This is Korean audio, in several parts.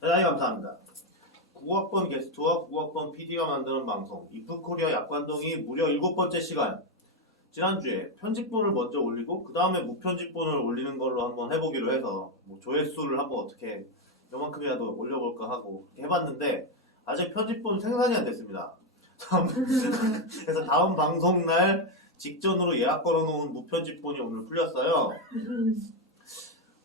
대단히 감사합니다. 9학번 게스트와 9학번 PD가 만드는 방송 이프코리아 약관동이 무려 7번째 시간. 지난주에 편집본을 먼저 올리고 그 다음에 무편집본을 올리는 걸로 한번 해보기로 해서 뭐 조회수를 한번 어떻게 요만큼이라도 올려볼까 하고 해봤는데 아직 편집본 생산이 안 됐습니다. 그래서 다음 방송날 직전으로 예약 걸어놓은 무편집본이 오늘 풀렸어요.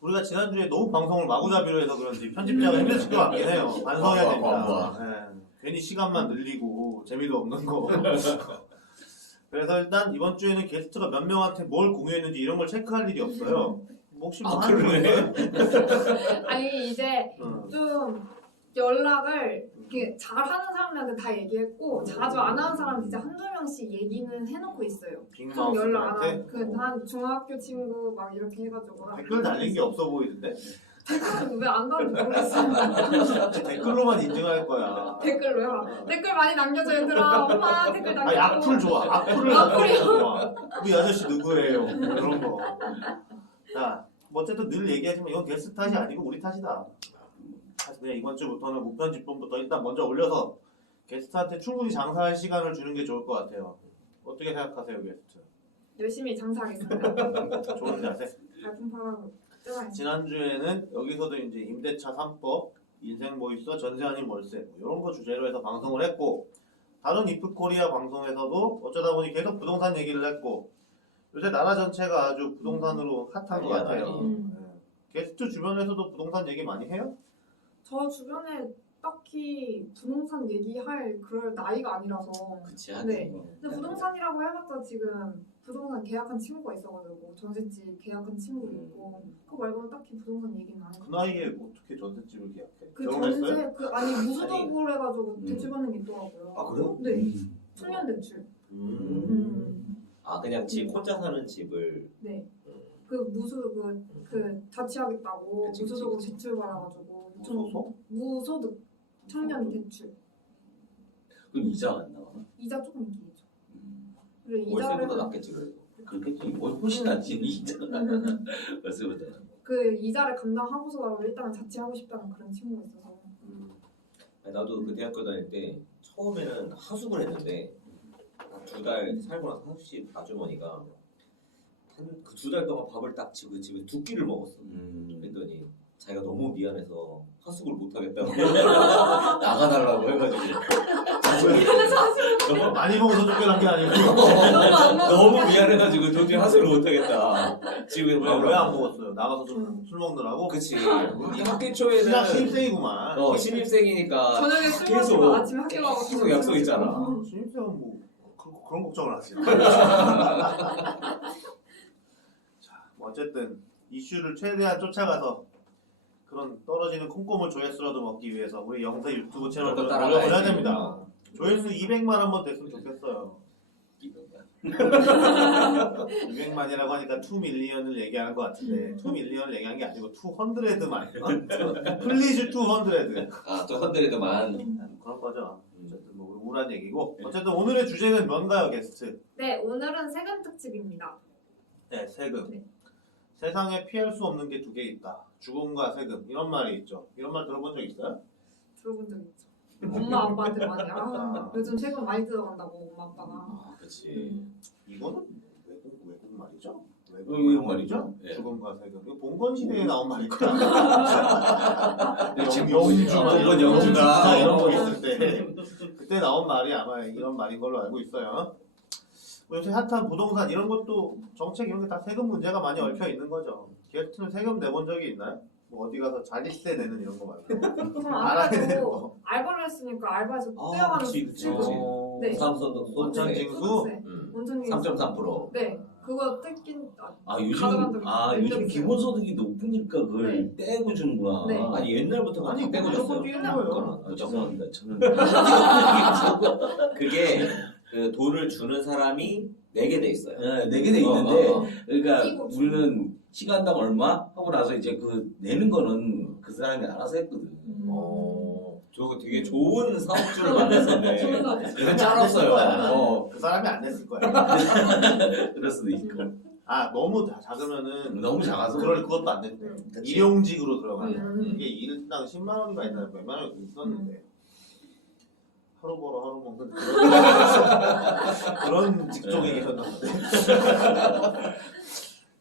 우리가 지난주에 너무 방송을 마구잡이로 해서 그런지 편집자가 힘들실 것 같긴 해요. 반성해야 됩니다. 네, 괜히 시간만 늘리고 재미도 없는 거. 그래서 일단 이번 주에는 게스트가 몇 명한테 뭘 공유했는지 이런 걸 체크할 일이 없어요. 혹시 뭐 하는 거 있어요? 아니 이제 좀 연락을 이렇게 잘하는 사람들한테 다 얘기했고 자주 안 하는 사람 진짜 한두 명씩 얘기는 해놓고 있어요. 좀 연락 안 하고 한 중학교 친구 막 이렇게 해가지고 댓글 달린 게 없어 보이던데? 댓글은 왜 안 달는지 모르겠어요. 댓글로만 인증할 거야. 댓글로요? 댓글 많이 남겨줘 얘들아. 엄마 댓글 남겨줘. 악플 좋아. 악플을 좋아. 우리 아저씨 누구예요? 이런 거. 자, 뭐 어쨌든 늘 얘기하지만 이건 게스트 탓이 아니고 우리 탓이다. 그래서 그냥 이번 주부터는 무편집본부터 일단 먼저 올려서 게스트한테 충분히 장사할 시간을 주는 게 좋을 것 같아요. 어떻게 생각하세요, 게스트? 열심히 장사하겠습니다. 좋은 자세. 발품 팔아고. 지난주에는 여기서도 이제 임대차 3법, 인생 모의서, 전세 아닌 월세 뭐 이런 거 주제로 해서 방송을 했고 다른 이프코리아 방송에서도 어쩌다 보니 계속 부동산 얘기를 했고 요새 나라 전체가 아주 부동산으로 핫한 것 같아요. 네. 게스트 주변에서도 부동산 얘기 많이 해요? 저 주변에 딱히 부동산 얘기할 그럴 나이가 아니라서. 그치, 네. 근데 부동산이라고 해봤자 지금 부동산 계약한 친구가 있어가지고 전셋집 계약한 친구 있고 그거 말고는 딱히 부동산 얘기는 안 해요. 그 나이에 어떻게 전셋집을 계약해? 그 결혼했어요? 전세 아니 무주택으로 해가지고 대출받는 게 있더라고요. 아, 그래요? 네. 청년 대출. 아, 그냥 집 혼자 사는 집을. 네. 그 무수 그 자취하겠다고 그치, 무소속으로 그치. 대출 받아가지고 무소속? 무소득 청년 대출. 그럼 이자가 안 나와? 이자 조금 길죠. 그리고 이자를 월세보다 낫겠지 그래도. 그렇겠지. 훨씬 낫지 이자가. 월세보다. 그 이자를 감당하고서 일단 자취하고 싶다는 그런 친구가 있어서. 아니, 나도 그 대학교 다닐 때 처음에는 하숙을 했는데 2달 살고 나서 하숙집 아주머니가 그 2달 동안 밥을 딱 그 집에 2끼를 먹었어. 그랬더니 자기가 너무 미안해서 하숙을 못 하겠다고 나가달라고 해가지고 너무 많이 먹어서 쫓겨난 게 아니고 너무 미안해가지고 도저히 하숙을 못 하겠다. 지금 왜 안 먹었어요? 나가서 술 먹느라고? 그치. 우리 학기 초에는 그냥 신입생이구만. 신입생이니까 저녁에 술 계속 마시고 아침에 학교 가고 계속 약속 있잖아. 신입생은 뭐 그런 걱정을 하지. 자, 뭐 어쨌든 이슈를 최대한 쫓아가서 그런 떨어지는 콩고물 조회수라도 먹기 위해서 우리 영세 유튜브 채널도 노력을 해야 됩니다. 조회수 200만 한번 됐으면 좋겠어요. 200만이라고 하니까 2밀리언을 얘기하는 것 같은데 2밀리언을 얘기한 게 아니고 200만. 플리즈 200. 아, 또 헌드레드만. 그런 거죠. 어쨌든 뭐 우울한 얘기고. 어쨌든 오늘의 주제는 뭔가요, 게스트? 네, 오늘은 세금 특집입니다. 네, 세금. 네. 세상에 피할 수 없는 게 2개 있다. 죽음과 세금. 이런 말이 있죠. 이런 말 들어본 적 있어요? 들어본 적 있죠. 엄마 아빠한테 많이 요즘 세금 많이 들어간다고 엄마 아빠가. 아, 그치. 이거는 외국 말이죠? 외국 말이죠? 네. 죽음과 세금. 이거 봉건 시대에 나온 말일 거야. 영주가 이런 영주가 이런 거 있을 때 그때 나온 말이 아마 이런 말인 걸로 알고 있어요. 요새 핫한 부동산 이런 것도 정책 이런 게 다 세금 문제가 많이 얽혀 있는 거죠. 게스트는 세금 내본 적이 있나요? 뭐 어디 가서 자릿세 내는 이런 거 말고. 저는 알아야 되는 아무래도 거. 알바를 했으니까 알바에서 아, 떼어가는 그치. 네. 원천징수. 원천징수. 3.3%. 네, 그거 뜯긴. 요즘 기본소득이 높으니까 그걸 떼고 주는구나. 네. 아니 옛날부터 아니, 떼고 줬어요. 뛰는 거예요. 죄송합니다. 저는 그게 그 돈을 주는 사람이 내게 돼 있어요. 내게 돼 있는데 그러니까 끼고 우리는 시간당 얼마 하고 나서 이제 그 내는 거는 그 사람이 알아서 했거든. 저거 되게 좋은 사업주를 만났었네. 좋은 사업주. 이건 짤 없어요. 그 사람이 안 냈을 거야. 그럴 수도 있고. 너무 작으면은 너무 작아서 그것도 안 된대. 일용직으로 들어가면 이게 일당 10만 원인가 있나 몇만 원이 있었는데 하루 벌어 하루 먹는 그런 직종에 계셨는데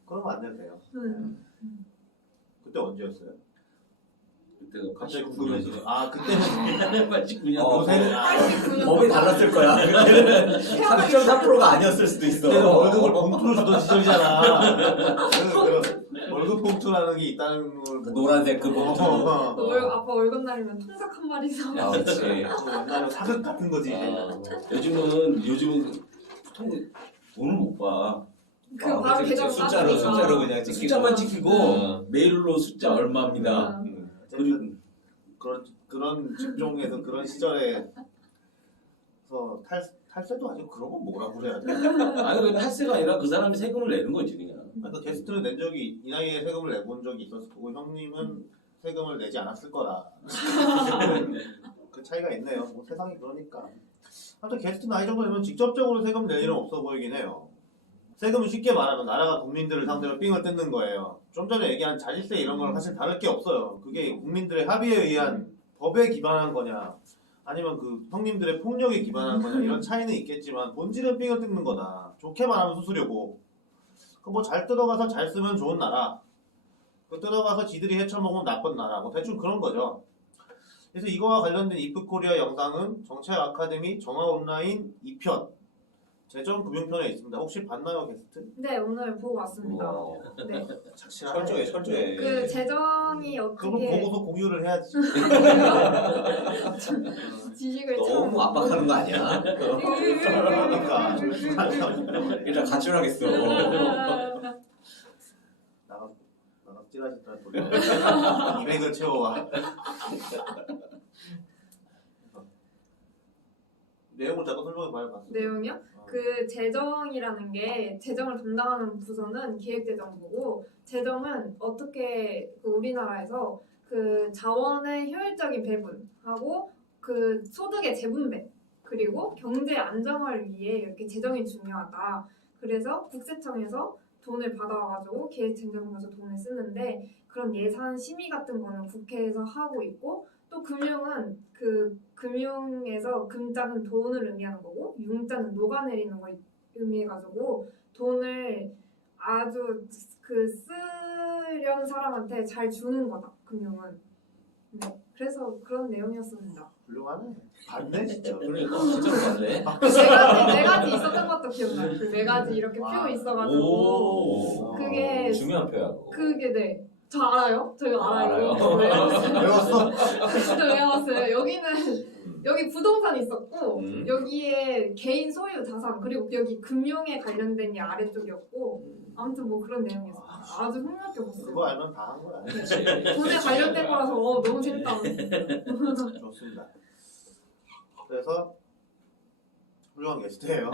그러면 안 된대요. 그때 언제였어요? 그때가 갑자기 89년이죠. 궁금해지네. 그때는 89년. 요새는 법이 달랐을 거야. 그때는 3.3%가 아니었을 수도 있어. 그때는 월급을 봉투로 주던 시절이잖아. 그 월급 봉투라는 게 있다는 걸 그 노란색 그 봉투. 아빠 월급 날이면 통닭 한 마리 사. 아, 그렇지. 옛날에 사극 같은 거지. 요즘은 보통 돈을 못 봐. 바로 계좌로 숫자로 그냥 찍히고. 숫자만 찍히고 메일로 숫자 얼마입니다. 어쨌든 그런 직종에서 그런 시절에서 탈세도 아니고 그런 건 뭐라고 그래야 돼? 아니 왜 탈세가 아니라 그 사람이 세금을 내는 거지 그냥. 그러니까 게스트는 낸 적이 이 나이에 세금을 내본 적이 있었을 거고 형님은 세금을 내지 않았을 거라. 그 차이가 있네요. 뭐 세상이 그러니까. 하여튼 게스트 나이 정도 되면 직접적으로 세금 낼 일은 없어 보이긴 해요. 세금은 쉽게 말하면 나라가 국민들을 상대로 삥을 뜯는 거예요. 좀 전에 얘기한 자질세 이런 건 사실 다를 게 없어요. 그게 국민들의 합의에 의한 법에 기반한 거냐 아니면 그 형님들의 폭력에 기반한 거냐 이런 차이는 있겠지만 본질은 삥을 뜯는 거다. 좋게 말하면 수수료고 그 뭐 잘 뜯어가서 잘 쓰면 좋은 나라 그 뜯어가서 지들이 헤쳐먹으면 나쁜 나라 뭐 대충 그런 거죠. 그래서 이거와 관련된 이프코리아 영상은 정책 아카데미 정화 온라인 2편 재정금융편에 있습니다. 혹시 봤나요, 게스트? 네, 오늘 보고 왔습니다. 네. 착실하네. 철저해. 그 재정이 그걸 어떻게 보고서 공유를 해야지. 지식을 너무 압박하는 거 아니야? 그러니까. 일단 가출하겠어. 나가 찌라시다 돌려. 200을 채워와. 내용을 잠깐 설명해봐요. 봤어. 내용이요? 그 재정이라는 게 재정을 담당하는 부서는 기획재정부고 재정은 어떻게 그 우리나라에서 그 자원의 효율적인 배분하고 그 소득의 재분배 그리고 경제 안정을 위해 이렇게 재정이 중요하다. 그래서 국세청에서 돈을 받아와가지고 기획재정부에서 돈을 쓰는데 그런 예산 심의 같은 거는 국회에서 하고 있고 또 금융은 그 금융에서 금자는 돈을 의미하는 거고 융자는 녹아내리는 걸 의미해가지고 돈을 아주 그 쓰려는 사람한테 잘 주는 거다 금융은. 네, 그래서 그런 내용이었습니다. 훌륭하네. 봤네 진짜. 그러니까 진짜로 봤네. 네 가지 있었던 것도 기억나요. 그 네 가지 이렇게 표 있어가지고 오. 그게 중요한 표야. 그게 네. 저 알아요? 저 이거 알아요. 알아요. 외웠어? 진짜 외웠어요. 여기 부동산 있었고 여기에 개인 소유 자산 그리고 여기 금융에 관련된 게 아래쪽이었고 아무튼 뭐 그런 내용이었어요. 아주 흥미롭게 봤어요. 그거 알면 다 한 거야. 돈에 관련된 거라서 너무 재밌다. 좋습니다. 그래서 훌륭한 게스트예요.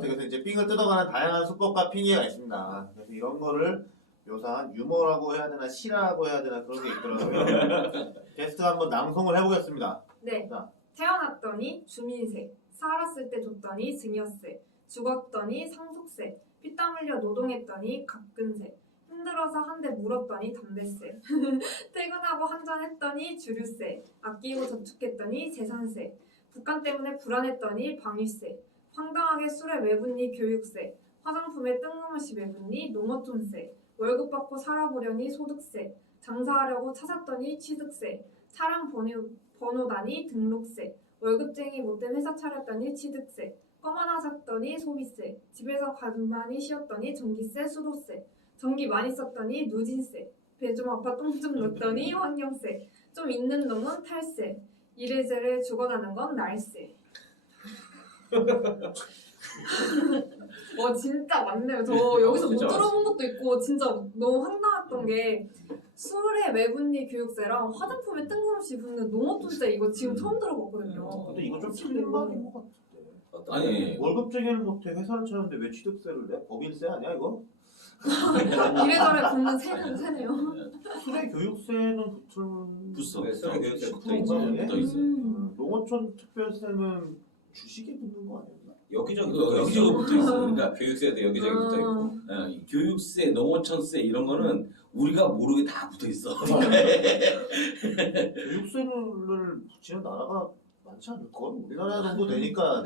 그래서 이제 삥을 뜯어가는 다양한 수법과 핑계가 있습니다. 그래서 이런 거를 묘사한 유머라고 해야 되나 시라고 해야 되나 그런 게 있더라고요. 게스트가 한번 낭송을 해보겠습니다. 네. 자. 태어났더니 주민세, 살았을 때 줬더니 증여세, 죽었더니 상속세, 피땀 흘려 노동했더니 갑근세, 힘들어서 한 대 물었더니 담배세, 퇴근하고 한잔 했더니 주류세, 아끼고 저축했더니 재산세, 북한 때문에 불안했더니 방위세, 황당하게 술에 외분니 교육세, 화장품에 뜬금없이 외분니 농어촌세, 월급 받고 살아보려니 소득세, 장사하려고 찾았더니 취득세, 차량 번호다니 등록세, 월급쟁이 못된 회사 차렸더니 취득세, 껌 하나 샀더니 소비세, 집에서 가만히 쉬었더니 전기세, 수도세, 전기 많이 썼더니 누진세, 배 좀 아파 똥 좀 넣었더니 환경세, 좀 있는 놈은 탈세, 이래저래 죽어나는 건 날세. 진짜 맞네요. 저 여기서 못 진짜 들어본 것도 있고 진짜 너무 황당했던 게 술에 외분리 교육세랑 화장품에 뜬금없이 붙는 농어촌세 이거 지금 처음 들어봤거든요. 근데 이거 좀 틀린 말인 것 같은데. 아니 월급쟁이를 못해 회사를 차렸는데 왜 취득세를 내? 법인세 아니야 이거? 이래저래 붙는 세네요. 술의 교육세는 붙어. 네, 술의 교육세 붙어 있지. 붙어 있어요. 농어촌 특별세는 주식에 붙는 거 아니었나? 여기저기 여기저기 붙어 있어. 그러니까 교육세도 여기저기 붙어 있고. 교육세, 농어촌세 이런 거는 우리가 모르게 다 붙어 있어. 교육세를 붙이는 나라가 많지 않을걸? 우리나라 정도 되니까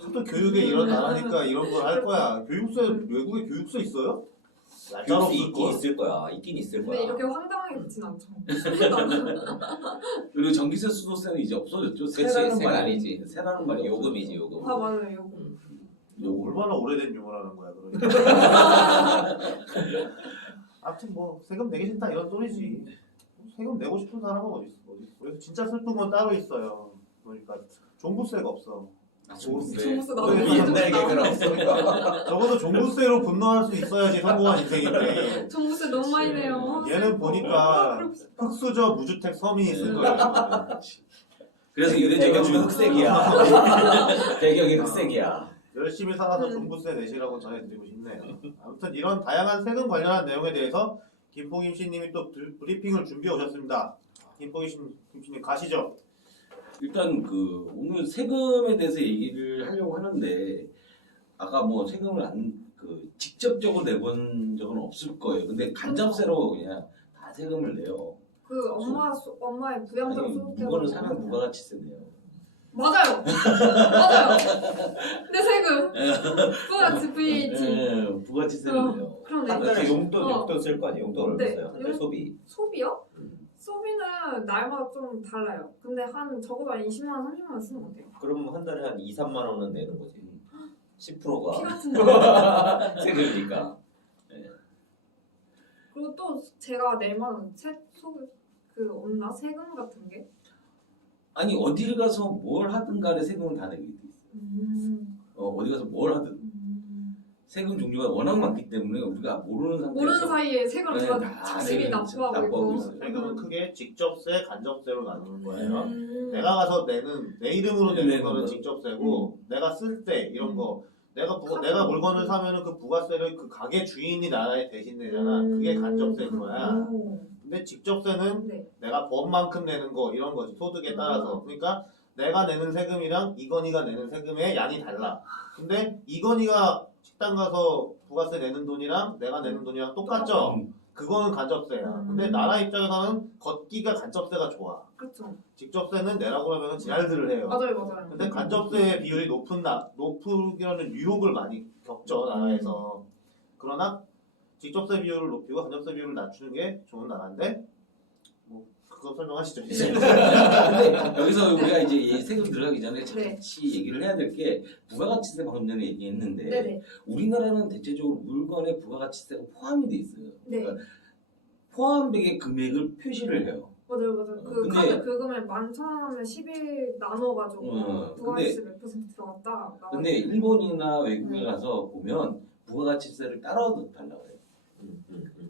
하도 교육에 이런 나라니까 이런 걸 할 거야. 교육세 외국에 교육세 있어요? 얄짤 교육세 없을 걸. 있을 거야. 있긴 있을 근데 거야. 이렇게 황당하게 붙진 않죠. 그리고 전기세, 수도세는 이제 없어졌죠. 그치, 세라는 세가 말이 아니지. 세라는 말이 요금이지 요금. 아 맞아요 이거. 이거 얼마나 오래된 유머라는 거야, 그러니까. 아무튼 뭐 세금 내기 싫다 이런 소리지. 세금 내고 싶은 사람은 어디 있어? 그래서 진짜 슬픈 건 따로 있어요. 그러니까 종부세가 없어. 종부세. 종부세 나도 그래, 모르겠다. 옛날 개그는 없으니까. 적어도 종부세로 분노할 수 있어야지 성공한 인생인데. 종부세 너무 많이 내요. 얘는 보니까 흑수저 무주택 서민이 쓸 거예요. 그래서 이래 배경은 흑색이야. 배경이 흑색이야. 열심히 살아서 종부세 내시라고 전해드리고 싶네요. 아무튼 이런 다양한 세금 관련한 내용에 대해서 김포김 씨님이 또 브리핑을 준비해 오셨습니다. 김포김 씨님 가시죠. 일단 그 오늘 세금에 대해서 얘기를 하려고 하는데 아까 뭐 세금을 직접적으로 내본 적은 없을 거예요. 근데 간접세로 그냥 다 세금을 내요. 그 엄마의 부양자로 아니 소득되고 물건을 사면 부가가치세 내요. 맞아요. 맞아요. 내 세금. 부가가치 VAT. 부가치세를 내요. 그럼 한 내 달에 용돈 쓸 거 아니에요? 용돈 얼마 네. 써요? 한 달 소비. 소비요? 소비는 날마다 좀 달라요. 근데 한 적어도 한 20만 원, 30만 원 쓰는 것 같아요. 그러면 한 달에 한 2, 3만 원은 내는 거지. 피 10%가 같은 거. 세금이니까. 그리고 또 제가 낼 만한 없나? 세금 같은 게? 아니 어디를 가서 뭘 하든 간에 세금은 다 내게 돼 있어요. 어디 가서 뭘 하든 세금 종류가 워낙 많기 때문에 우리가 모르는 상태에서 모르는 사이에 세금을 네, 다 다 자식이 세금을 납부하고 납부하고 있고. 있어요. 세금은 크게 직접세, 간접세로 나누는 거예요. 음. 내가 가서 내는 내 이름으로 내는 내는 거는 거. 직접세고 내가 쓸 때 이런 거 내가 물건을 사면은 그 부가세를 그 가게 주인이 나라에 대신 내잖아. 그게 간접세인 거야. 오. 근데 직접세는 네. 내가 법만큼 내는 거 이런 거지 소득에 따라서. 그러니까 내가 내는 세금이랑 이건희가 내는 세금의 양이 달라. 근데 이건희가 식당 가서 부가세 내는 돈이랑 내가 내는 돈이랑 똑같죠? 그거는 간접세야. 근데 나라 입장에서는 걷기가 간접세가 좋아. 그렇죠. 직접세는 내라고 하면 지랄들을 해요. 맞아요. 근데 간접세 비율이 높으려는 유혹을 많이 겪죠, 나라에서. 그러나 직접세 비율을 높이고 간접세 비율을 낮추는 게 좋은 나라인데, 뭐, 그거 설명하시죠. 근데 여기서 우리가 이제 이 세금 들어가기 전에 네. 같이 얘기를 해야 될 게 부가가치세 방금 전에 얘기했는데 네네. 우리나라는 대체적으로 물건에 부가가치세가 포함이 돼 있어요. 네. 그러니까 포함되게 금액을 표시를 해요. 맞아요. 그 근데- 카드 긁으면 11,000원하면 10일 나눠가지고 부가가치 몇 % 들어갔다. 나와요. 근데 일본이나 외국에 가서 보면 부가가치세를 따로 달라고 해요.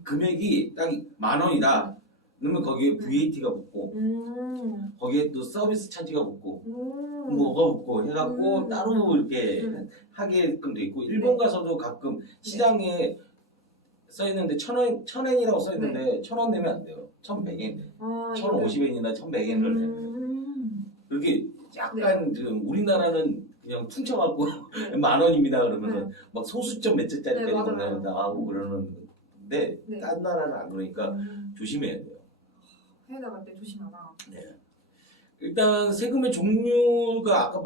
금액이 딱 10,000원이다. 그러면 거기에 VAT가 붙고 거기에 또 서비스 차지가 붙고 뭐가 붙고 해갖고 따로 이렇게 하게끔 돼 있고 일본 가서도 가끔 시장에 써 있는데 1,000엔이라고 써 있는데 1,000원 내면 안 돼요. 1,100엔, 아, 1,050엔이나 1,100엔을 내요. 그렇게 약간 지금 우리나라는 그냥 퉁쳐갖고 네. 10,000원입니다 그러면은 막 소수점 몇 짜리까지 네, 맞아요. 나가고 그러는데 네. 딴 나라는 안 그러니까 조심해야 돼요. 해외 나갈 때 조심하라. 네. 일단 세금의 종류가 아까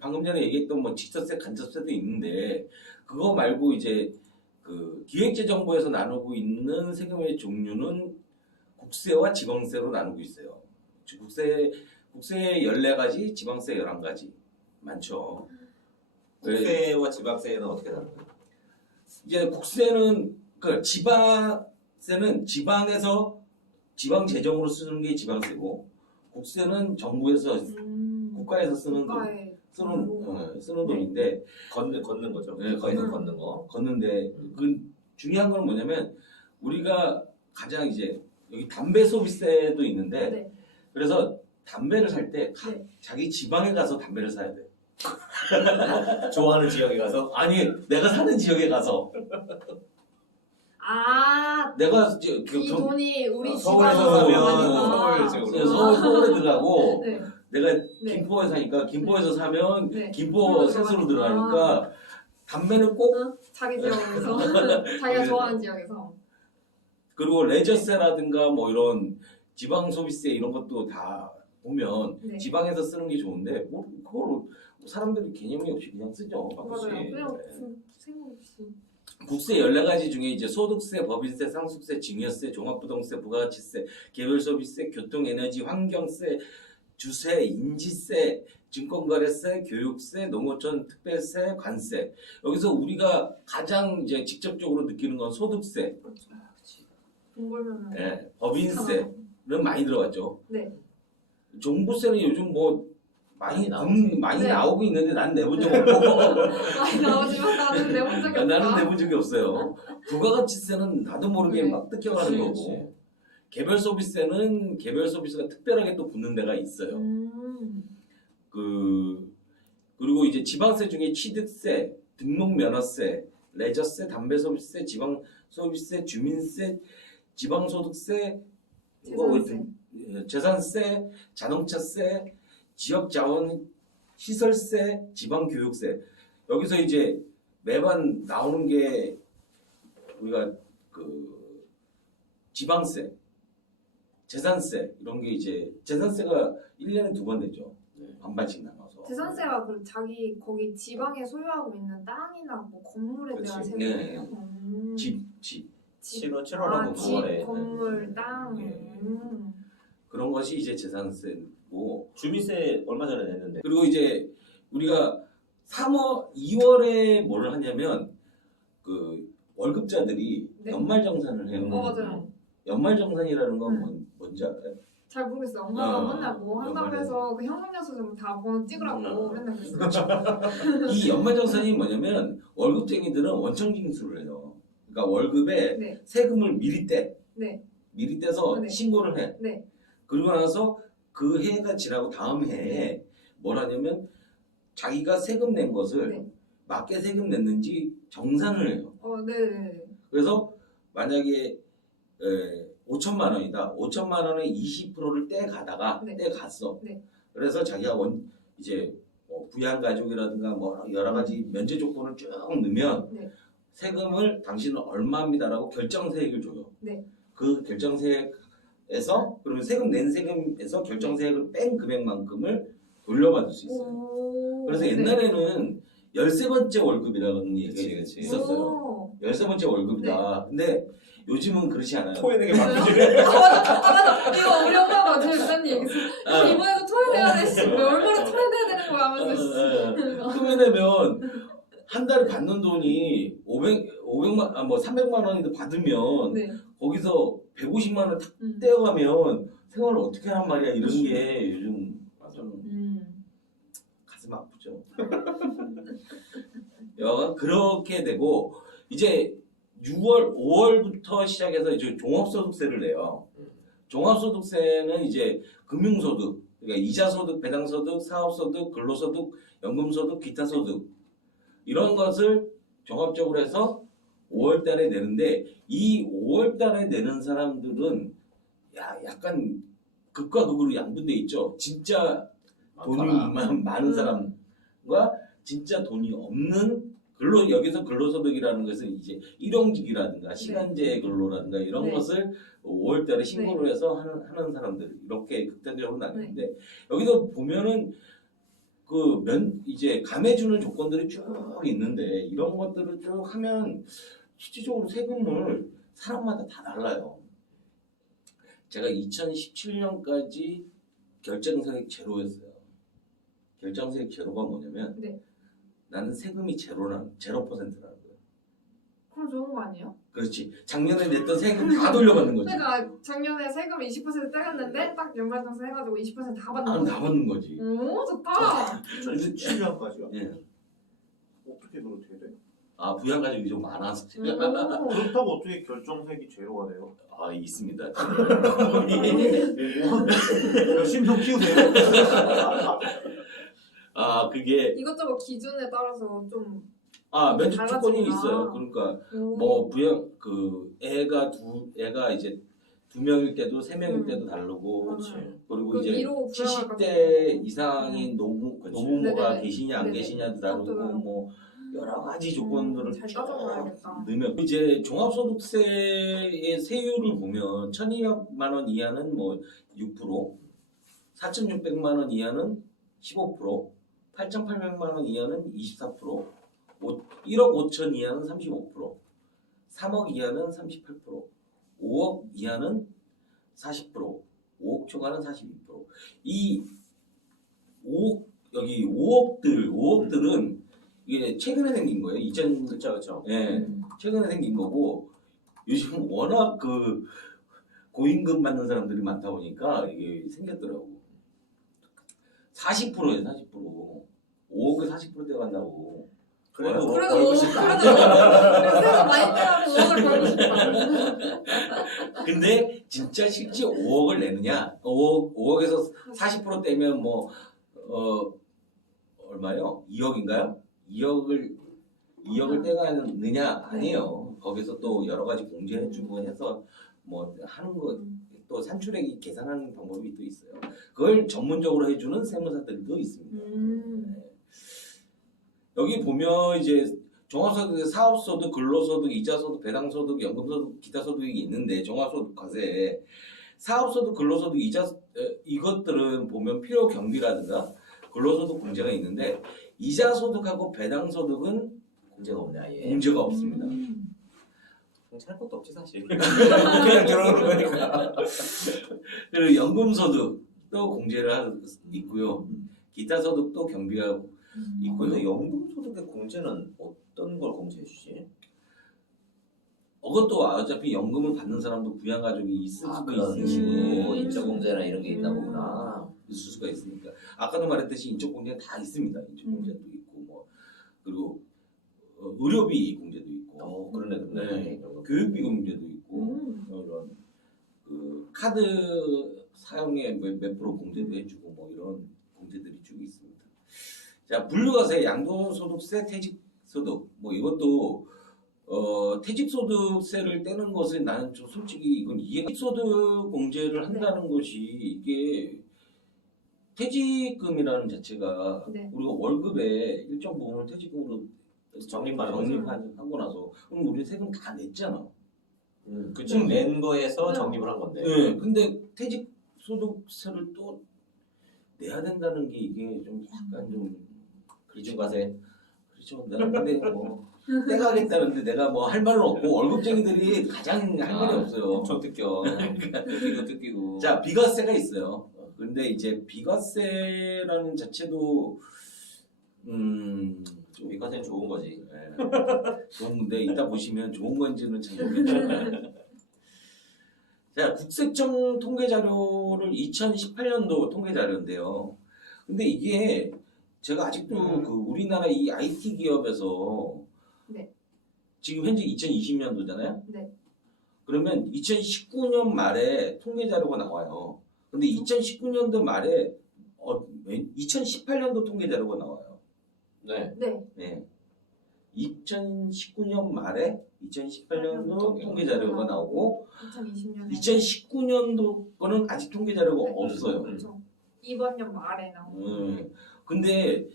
방금 전에 얘기했던 뭐 직접세, 간접세도 있는데 그거 말고 이제 그 기획재정부에서 나누고 있는 세금의 종류는 국세와 지방세로 나누고 있어요. 국세 14가지, 지방세 11가지 많죠. 국세와 지방세는 어떻게 다른가요? 이제 국세는 그 지방세는 지방에서 지방 재정으로 쓰는 게 지방세고 국세는 정부에서 국가에서 쓰는 돈, 국가에 쓰는 돈인데 걷는 거죠. 네, 거기서 걷는 거. 걷는데 그 중요한 건 뭐냐면 우리가 가장 이제 여기 담배 소비세도 있는데 네. 그래서 담배를 살 때 네. 자기 지방에 가서 담배를 사야 돼. 좋아하는 지역에 가서 아니 내가 사는 지역에 가서 내가 이 돈이 우리 서울에서 지방으로 사면 가니까. 서울에 서울에 들어가고 네. 내가 네. 김포에 사니까 김포에서 사면 네. 김포 세수로 들어가니까 담배는 꼭 자기 지역에서 자기가 좋아하는 지역에서. 그리고 레저세라든가 뭐 이런 지방 소비세 이런 것도 다 보면 네. 지방에서 쓰는 게 좋은데 뭐 그걸 사람들이 개념이 없이 그냥 쓰죠. 맞아요. 네. 그냥 생각 없이. 국세 14가지 중에 이제 소득세, 법인세, 상속세, 증여세, 종합부동세, 부가가치세, 개별소비세, 교통에너지, 환경세, 주세, 인지세, 증권거래세, 교육세, 농어촌 특별세, 관세. 여기서 우리가 가장 이제 직접적으로 느끼는 건 소득세, 돈 벌면은. 예, 법인세는 많이 들어갔죠. 네. 종부세는 요즘 뭐 많이 네. 나오고 있는데 난 내본 적 없고 많이 나오지만 나는 내본 적이 없다. 나는 내본 적이 없어요. 부가가치세는 나도 모르게 네. 막 뜯겨가는 거고. 그치. 개별 소비세는 개별 소비세가 특별하게 또 붙는 데가 있어요. 그리고 이제 지방세 중에 취득세, 등록면허세, 레저세, 담배소비세, 지방소비세, 주민세, 지방소득세, 재산세, 자동차세, 지역자원 시설세, 지방교육세. 여기서 이제 매번 나오는 게 우리가 그 지방세, 재산세 이런 게 이제 재산세가 1년에 2번 되죠. 반반씩 나눠서. 재산세가 그 자기 거기 지방에 소유하고 있는 땅이나 뭐 건물에 대한 그치. 세금이에요. 네. 집. 7월하고 집, 9월에 건물, 땅. 네. 그런 것이 이제 재산세고. 주민세 얼마 전에 냈는데 그리고 이제 우리가 2월에 뭘 하냐면 그 월급자들이 네. 연말정산을 해요. 맞아요. 연말정산이라는 건 뭔지 알아요? 잘 모르겠어요. 엄마가 어, 맨날 뭐 한다고 연말에. 해서 그 현금영수증 다 번호 찍으라고 맨날 그랬어요. 이 연말정산이 뭐냐면 월급쟁이들은 원청징수를 해요. 그러니까 월급에 네. 세금을 미리 떼. 네. 미리 떼서 네. 신고를 해. 네. 그러고 나서 그 해가 지나고 다음 해에 뭘 하냐면 자기가 세금 낸 것을 네. 맞게 세금 냈는지 정산을 해요. 네네네. 그래서 만약에 5천만 원이다. 5천만 원의 20%를 떼가다가 네. 떼갔어. 네. 그래서 자기가 이제 뭐 부양가족이라든가 뭐 여러 가지 면제 조건을 쭉 넣으면 네. 세금을 당신은 얼마입니다라고 결정세액을 줘요. 네. 그 결정세액에서 그러면 세금 낸 세금에서 결정세액을 뺀 금액만큼을 돌려받을 수 있어요. 오. 그래서 네. 옛날에는 13번째 월급이라는 얘기가 그치. 있었어요. 오. 13번째 월급이다. 근데 요즘은 그렇지 않아요. 토해내게 바쁘지. 맞아. 이거 우리 엄마가 제일 맨날 얘기했어. 아. 이번에도 토해내야 돼. 씨. 얼마나 토해내야 되는 거야 하면서. 토해내면 한 달에 받는 돈이 500만, 뭐 300만 원이도 받으면 네. 거기서 150만 원 탁 음. 떼어가면 생활을 어떻게 하란 말이야. 이런 게 요즘 좀 가슴 아프죠. 여하간 그렇게 되고 이제 6월, 5월부터 시작해서 이제 종합소득세를 내요. 종합소득세는 이제 금융소득, 그러니까 이자소득, 배당소득, 사업소득, 근로소득, 연금소득, 기타소득 이런 것을 종합적으로 해서 5월달에 내는데 이 5월달에 내는 사람들은 약간 극과 극으로 양분돼 있죠. 진짜 돈이 많은 사람과 진짜 돈이 없는 여기서 근로소득이라는 것은 이제 일용직이라든가 시간제 근로라든가 이런 네. 것을 5월달에 신고를 해서 하는 사람들 이렇게 극단적으로 나뉘는데 여기서 보면은 이제 감해주는 조건들이 쭉 있는데 이런 것들을 쭉 하면 실질적으로 세금을 사람마다 다 달라요. 제가 2017년까지 결정세액 제로였어요. 결정세액 제로가 뭐냐면 네. 나는 세금이 0%라는 거예요. 그럼 좋은 거 아니에요? 그렇지. 작년에 냈던 세금 다 돌려받는 거지. 그러니까 작년에 세금 20% 떼갔는데 딱 연말정산 해가지고 20%다 받는 다 거죠. 받는 거지. 오 좋다. 2017년까지요? 예. 어떻게 그렇게 돼? 부양가족이 좀 많아서. 오. 그렇다고 어떻게 결정세액이 제로가 돼요? 있습니다. 열심히 좀 키우세요. 그게 이것저것 기준에 따라서 좀 면접 조건이 달라지구나. 있어요. 그러니까 오. 뭐 부양 애가 이제 2명일 때도 3명일 때도 다르고 그렇지. 그리고 그 이제 위로 부양할 70대 이상인 노무가 네네네. 계시냐 안 네네. 계시냐도 다르고 그것도 뭐 여러 가지 조건들을 잘 따져봐야겠다. 넣으면 이제 종합소득세의 세율을 보면 1,200만 원 이하는 뭐 6%, 4,600만 원 이하는 15%, 8,800만 원 이하는 24%, 1억 5천 이하는 35%, 3억 이하는 38%, 5억 이하는 40%, 5억 초과는 42%. 이 5억 여기 5억들은 이게 최근에 생긴 거예요. 그렇죠. 예, 최근에 생긴 거고 요즘 워낙 그 고임금 받는 사람들이 많다 보니까 이게 생겼더라고. 40%예요, 40%. 5억에 40% 떼간다고. 그래도 그래도 벌고 5억, 싶다. 그래도 많이 빼라고 5억을 벌고 싶다. 근데 진짜 실제 5억을 내느냐? 5억에서 40% 떼면 뭐 얼마요? 2억인가요? 2억을 떼가느냐? 아니에요. 거기서 또 여러 가지 공제해주고 해서 뭐 하는 거 또 산출액이 계산하는 방법이 또 있어요. 그걸 전문적으로 해주는 세무사들도 있습니다. 여기 보면 이제 종합소득, 사업소득, 근로소득, 이자소득, 배당소득, 연금소득, 기타소득이 있는데 종합소득과세 사업소득, 근로소득, 이것들은 보면 필요 경비라든가 근로소득 공제가 있는데 이자소득하고 배당소득은 문제가 없네 아예. 문제가 없습니다. 공제할 것도 없지 사실. 그냥 들어오는 거니까. 그리고 연금소득도 공제를 있고요. 기타소득도 경비가 있고요. 근데 연금소득의 공제는 어떤 걸 공제해주지? 그것도 어차피 연금을 받는 사람도 부양가족이 있을 수도 그런 있으시고 식으로 인적공제나 이런 게 있나 보구나. 있을 수가 있으니까 아까도 말했듯이 인적공제는 다 있습니다. 인적공제도 있고 뭐 그리고 의료비 공제도 있고 그러네. 네. 교육비 공제도 있고 이런 그 카드 사용에 몇 프로 공제도 해주고 뭐 이런 공제들이 쭉 있습니다. 자 분류과세, 양도소득세, 퇴직소득 뭐 이것도 퇴직소득세를 떼는 것은 나는 좀 솔직히 이건 퇴직소득 공제를 한다는 것이 이게 퇴직금이라는 자체가 네. 우리가 월급의 일정 부분을 퇴직금으로 적립하고 나서 그럼 우리 세금 다 냈잖아. 그치. 낸 거에서 적립을 한 건데. 네. 근데 퇴직소득세를 또 내야 된다는 게 이게 좀 약간 좀 이중과세. 그렇죠. 내가 근데 뭐 떼가겠다는데 내가 뭐 할 말은 없고 월급쟁이들이 가장 할 말이 없어요. 좀 뜯겨. 뜯기고. 자 비과세가 있어요. 근데 이제 비과세라는 자체도 좀 이과세는 좋은 거지. 좋은 건데 이따 보시면 좋은 건지는 잘 모르겠지만 자 국세청 통계 자료를 2018년도 통계 자료인데요. 근데 이게 제가 아직도 그 우리나라 이 IT 기업에서 네. 지금 현재 2020년도잖아요. 네. 그러면 2019년 말에 통계 자료가 나와요. 근데 2019년도 말에 2018년도 통계 자료가 나와요. 네. 네. 2019년 말에 2018년도 통계 자료가 나오고 2020년에 2019년도 거는 아직 통계 자료가 네. 없어요. 그렇죠. 이번 년 말에 나온 근데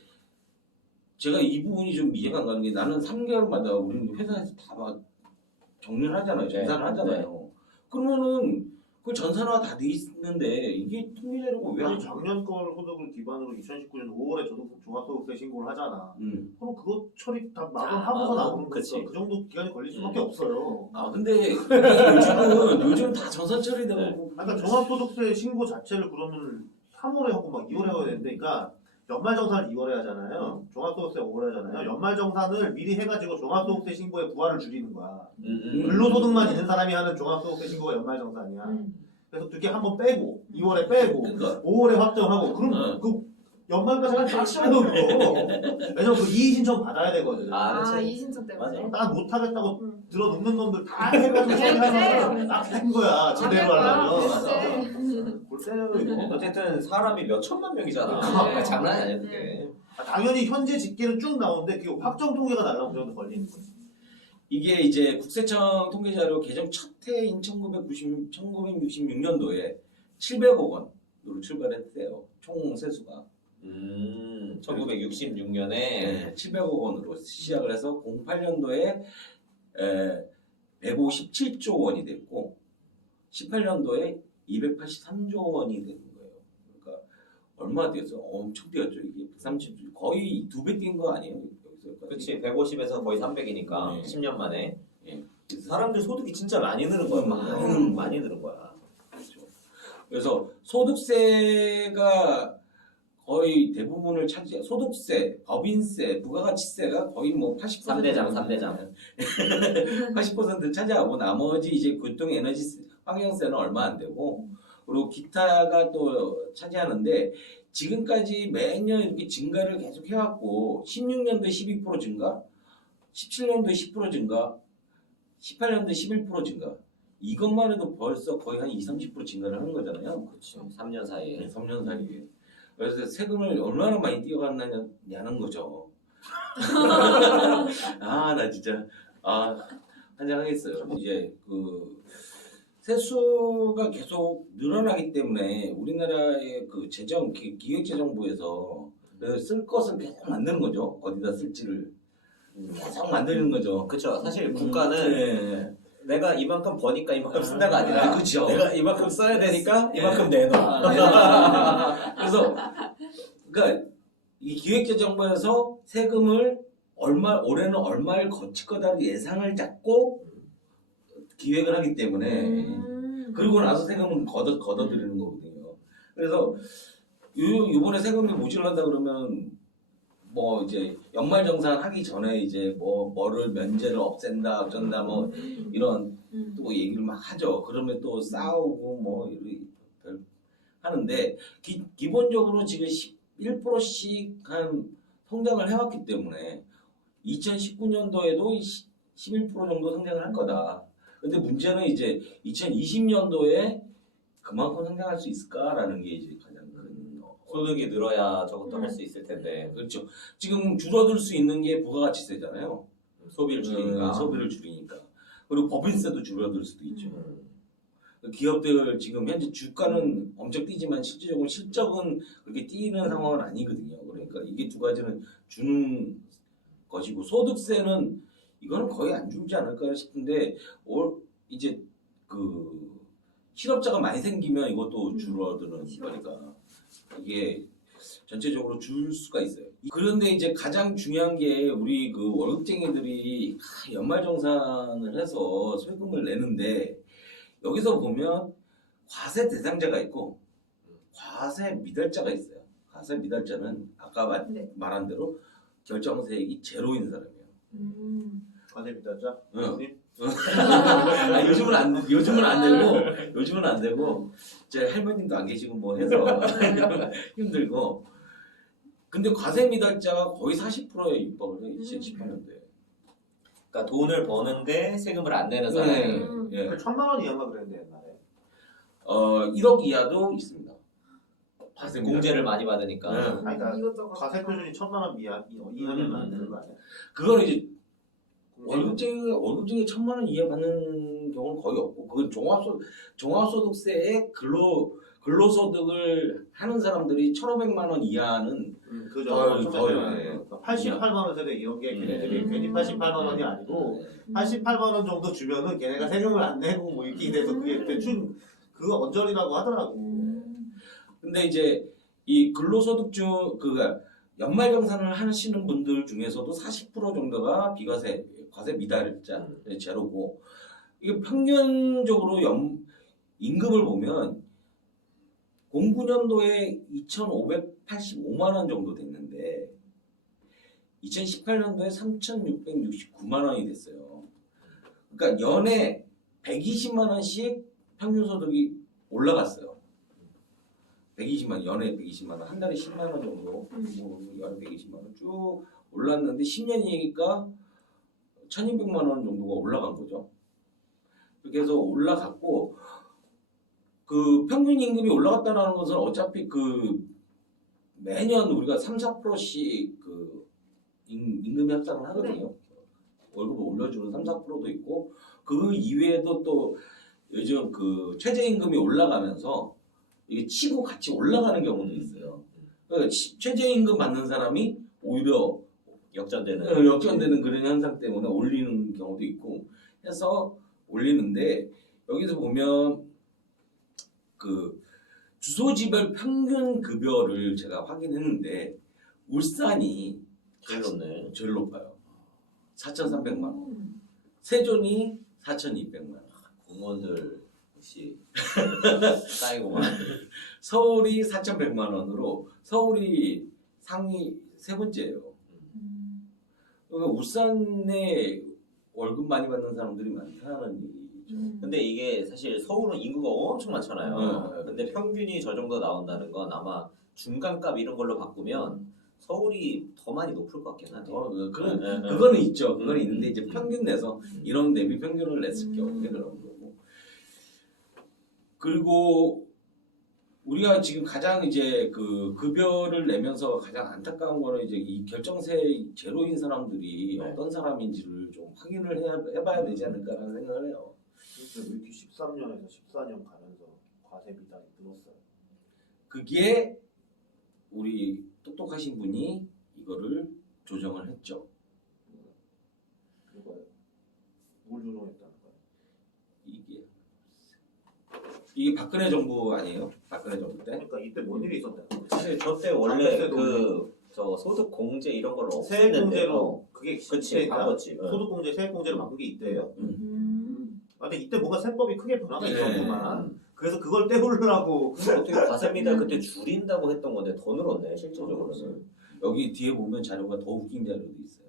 제가 이 부분이 좀 이해가 안 가는 게 나는 3개월마다 우리는 회사에서 다 막 정리를 하잖아요. 전산을 하잖아요. 그러면은 그 전산화 다 돼 있는데 이게 통계 자료가 왜 아니 안 작년 걸 소득을 기반으로 2019년 5월에 종합소득세 신고를 하잖아. 그럼 그거 처리 다 마감하고서 나오는 그치. 거지. 그 정도 기간이 걸릴 수밖에 없어요. 근데 요즘은 다 전산 처리되고 그러니까 종합소득세 신고 자체를 그러면 3월에 하고 막 2월에 해야 되는데, 그러니까 연말정산을 2월에 하잖아요. 종합소득세 5월에 하잖아요. 연말정산을 미리 해가지고 종합소득세 신고의 부하를 줄이는 거야. 근로소득만 있는 사람이 하는 종합소득세 신고가 연말정산이야. 그래서 두 개 한번 빼고 2월에 빼고 그러니까 5월에 확정하고 그럼 그 연말까지 딱 시간도 없고 왜냐면 그 이의 신청 받아야 되거든. 그치. 이 신청 때문에. 난 못하겠다고 응. 들어눕는 놈들 다 해가지고 아, 처리하면서 딱 된 거야. 제대로 하려면. 네. 세요 이거. 어쨌든 사람이 몇 천만 명이잖아. 네. 그러니까 장난이 아니야 그게. 당연히 현재 집계는 쭉 나오는데 그 확정 통계가 날라오면 정도 걸리는 거지. 이게 이제 국세청 통계자료 개정 첫 해인 1966년도에 700억 원으로 출발했대요. 총 세수가. 1966년에 네, 700억 원으로 시작을 해서 08년도에 157조 원이 됐고 18년도에 283조 원이 되는 거예요. 그러니까 얼마 뛰었어요? 엄청 뛰었죠. 이게 130조 거의 2배 뛴 거 아니에요? 여기서 그치 150에서 거의 300이니까 네. 10년 만에 예. 사람들 소득이 진짜 많이 늘은 거야. 많이 늘은 거야. 그렇죠. 그래서 소득세가 거의 대부분을 소득세, 법인세, 부가가치세가 거의 뭐 80% 3대장 80% 차지하고 나머지 이제 교통, 에너지, 환경세는 얼마 안 되고 그리고 기타가 또 차지하는데 지금까지 매년 이렇게 증가를 계속 해왔고 16년도에 12% 증가, 17년도에 10% 증가, 18년도에 11% 증가 이것만 해도 벌써 거의 한 20-30% 증가를 하는 거잖아요. 그치 3년 사이에. 네, 3년 사이에. 그래서 세금을 얼마나 많이 띄어갔느냐는 거죠. 아, 나 진짜 환장하겠어요. 이제 그 세수가 계속 늘어나기 때문에 우리나라의 그 기획재정부에서 쓸 것을 계속 만드는 거죠. 어디다 쓸지를 계속 만드는 거죠. 그쵸 사실 국가는 네. 내가 이만큼 버니까 이만큼 쓴다가 아니라 그쵸. 내가 이만큼 써야 되니까 이만큼 내놔. 그래서 그러니까 이 기획재정부에서 세금을 올해는 얼마를 거칠 거다를 예상을 잡고 기획을 하기 때문에 그리고 나서 세금은 걷어들이는 거거든요. 그래서 이번에 세금이 모자란다 그러면 뭐 이제 연말정산 하기 전에 이제 뭐를 면제를 없앤다 어쩐다 뭐 이런 또 얘기를 막 하죠. 그러면 또 싸우고 뭐 하는데 기본적으로 지금 1%씩 한 성장을 해왔기 때문에 2019년도에도 11% 정도 성장을 할 거다. 근데 문제는 이제 2020년도에 그만큼 성장할 수 있을까라는 게 이제 가장 큰 소득이 늘어야 저것도 할 수 있을 텐데 그렇죠. 지금 줄어들 수 있는 게 부가가치세잖아요. 소비를 줄이니까. 소비를 줄이니까. 그리고 법인세도 줄어들 수도 있죠. 음. 기업들 지금 현재 주가는 엄청 뛰지만 실질적으로 실적은 그렇게 뛰는 상황은 아니거든요. 그러니까 이게 두 가지는 주는 것이고 소득세는 이거는 거의 안 줄지 않을까 싶은데 이제 그 실업자가 많이 생기면 이것도 줄어드는 거니까 이게 전체적으로 줄 수가 있어요. 그런데 이제 가장 중요한 게 우리 그 월급쟁이들이 연말정산을 해서 세금을 내는데 여기서 보면 과세 대상자가 있고 과세 미달자가 있어요. 과세 미달자는 아까 말한 대로 결정세액이 제로인 사람이에요. 과세 미달자? 응. 요즘은 안 되고 제 할머님도 안 계시고 뭐 해서 힘들고 근데 과세 미달자가 거의 40%에 육박을 해요. 2018년도에. 그러니까 돈을 버는데 세금을 안 내는 사람이 예. 1,000만 원 이하인가 그랬는데 옛날에. 1억 이하도 있습니다. 과세 공제를 많이 받으니까. 네. 그러니까 이것저것 과세 표준이 1,000만 원 이하면 안 되는 거 아니야? 그거는 이제 월급쟁이 1,000만 원 이하 받는 경우는 거의 없고 그건 종합소득세에 근로소득을 하는 사람들이 1,500만 원 이하는 그죠. 더 88만 원 세대 이런 게 걔네들이 괜히 88만 원이 아니고 88만 원 정도 주면은 걔네가 세금을 안 내고 뭐 이렇게 돼서 그게 대충 그거 언저리라고 하더라고. 근데 이제 이 근로소득 연말정산을 하시는 분들 중에서도 40% 정도가 과세 미달자 제로고 이게 평균적으로 임금을 보면 09년도에 2,585만 원 정도 됐는데 2018년도에 3,669만 원이 됐어요. 그러니까 연에 120만 원씩 평균 소득이 올라갔어요. 120만 원, 연에 120만 원, 한 달에 10만 원 정도, 연에 120만 원 쭉 올랐는데 10년이니까 1,200만 원 정도가 올라간 거죠. 그렇게 해서 올라갔고 그 평균 임금이 올라갔다는 것은 어차피 그 매년 우리가 3, 4%씩 그 임금 협상을 하거든요. 월급을 올려주는 3, 4%도 있고 그 이외에도 또 요즘 그 최저임금이 올라가면서 이게 치고 같이 올라가는 경우도 있어요. 그러니까 최저임금 받는 사람이 오히려 역전되는 그런 현상 때문에 올리는 경우도 있고 해서 올리는데 여기서 보면 그 주소지별 평균 급여를 제가 확인했는데 울산이 제일 높아요. 4,300만 원. 세종이 4,200만 원. 공무원들 역시 쌓이고만. 서울이 4,100만 원으로 서울이 상위 세 번째예요. 그러니까 울산에 월급 많이 받는 사람들이 많다는 얘기죠. 근데 이게 사실 서울은 인구가 엄청 많잖아요. 근데 평균이 저 정도 나온다는 건 아마 중간값 이런 걸로 바꾸면 서울이 더 많이 높을 것 같긴 하네요. 그거는 있죠. 그거는 있는데 이제 평균 내서 이런 대비 평균을 냈을 경우에 그런 거고. 그리고 우리가 지금 가장 이제 그 급여를 내면서 가장 안타까운 거는 이제 이 결정세 제로인 사람들이 어떤 사람인지를 좀 확인을 해봐야 되지 않을까라는 생각을 해요. 왜 이렇게 13년에서 14년 가면서 과세 비단이 늘었어요? 그게 우리 똑똑하신 분이 이거를 조정을 했죠. 그거요. 뭘 조정했다는 거예요? 이게 박근혜 정부 아니에요? 박근혜 정부 때? 그러니까 이때 뭔 일이 있었다는 거예요? 사실 저때 원래 저 소득 공제 이런 걸로 세액 공제로 그게 그치 바꿨지. 소득 공제, 세액 공제로 바꾼 게 이때예요. 근데 이때 뭔가 세법이 크게 변화가 있었구만. 그래서 그걸 떼우려고. 근데 어떻게 과세미달 그때 줄인다고 했던 건데 더 늘었네 실질적으로는. 여기 뒤에 보면 자료가 더 웃긴 자료도 있어요.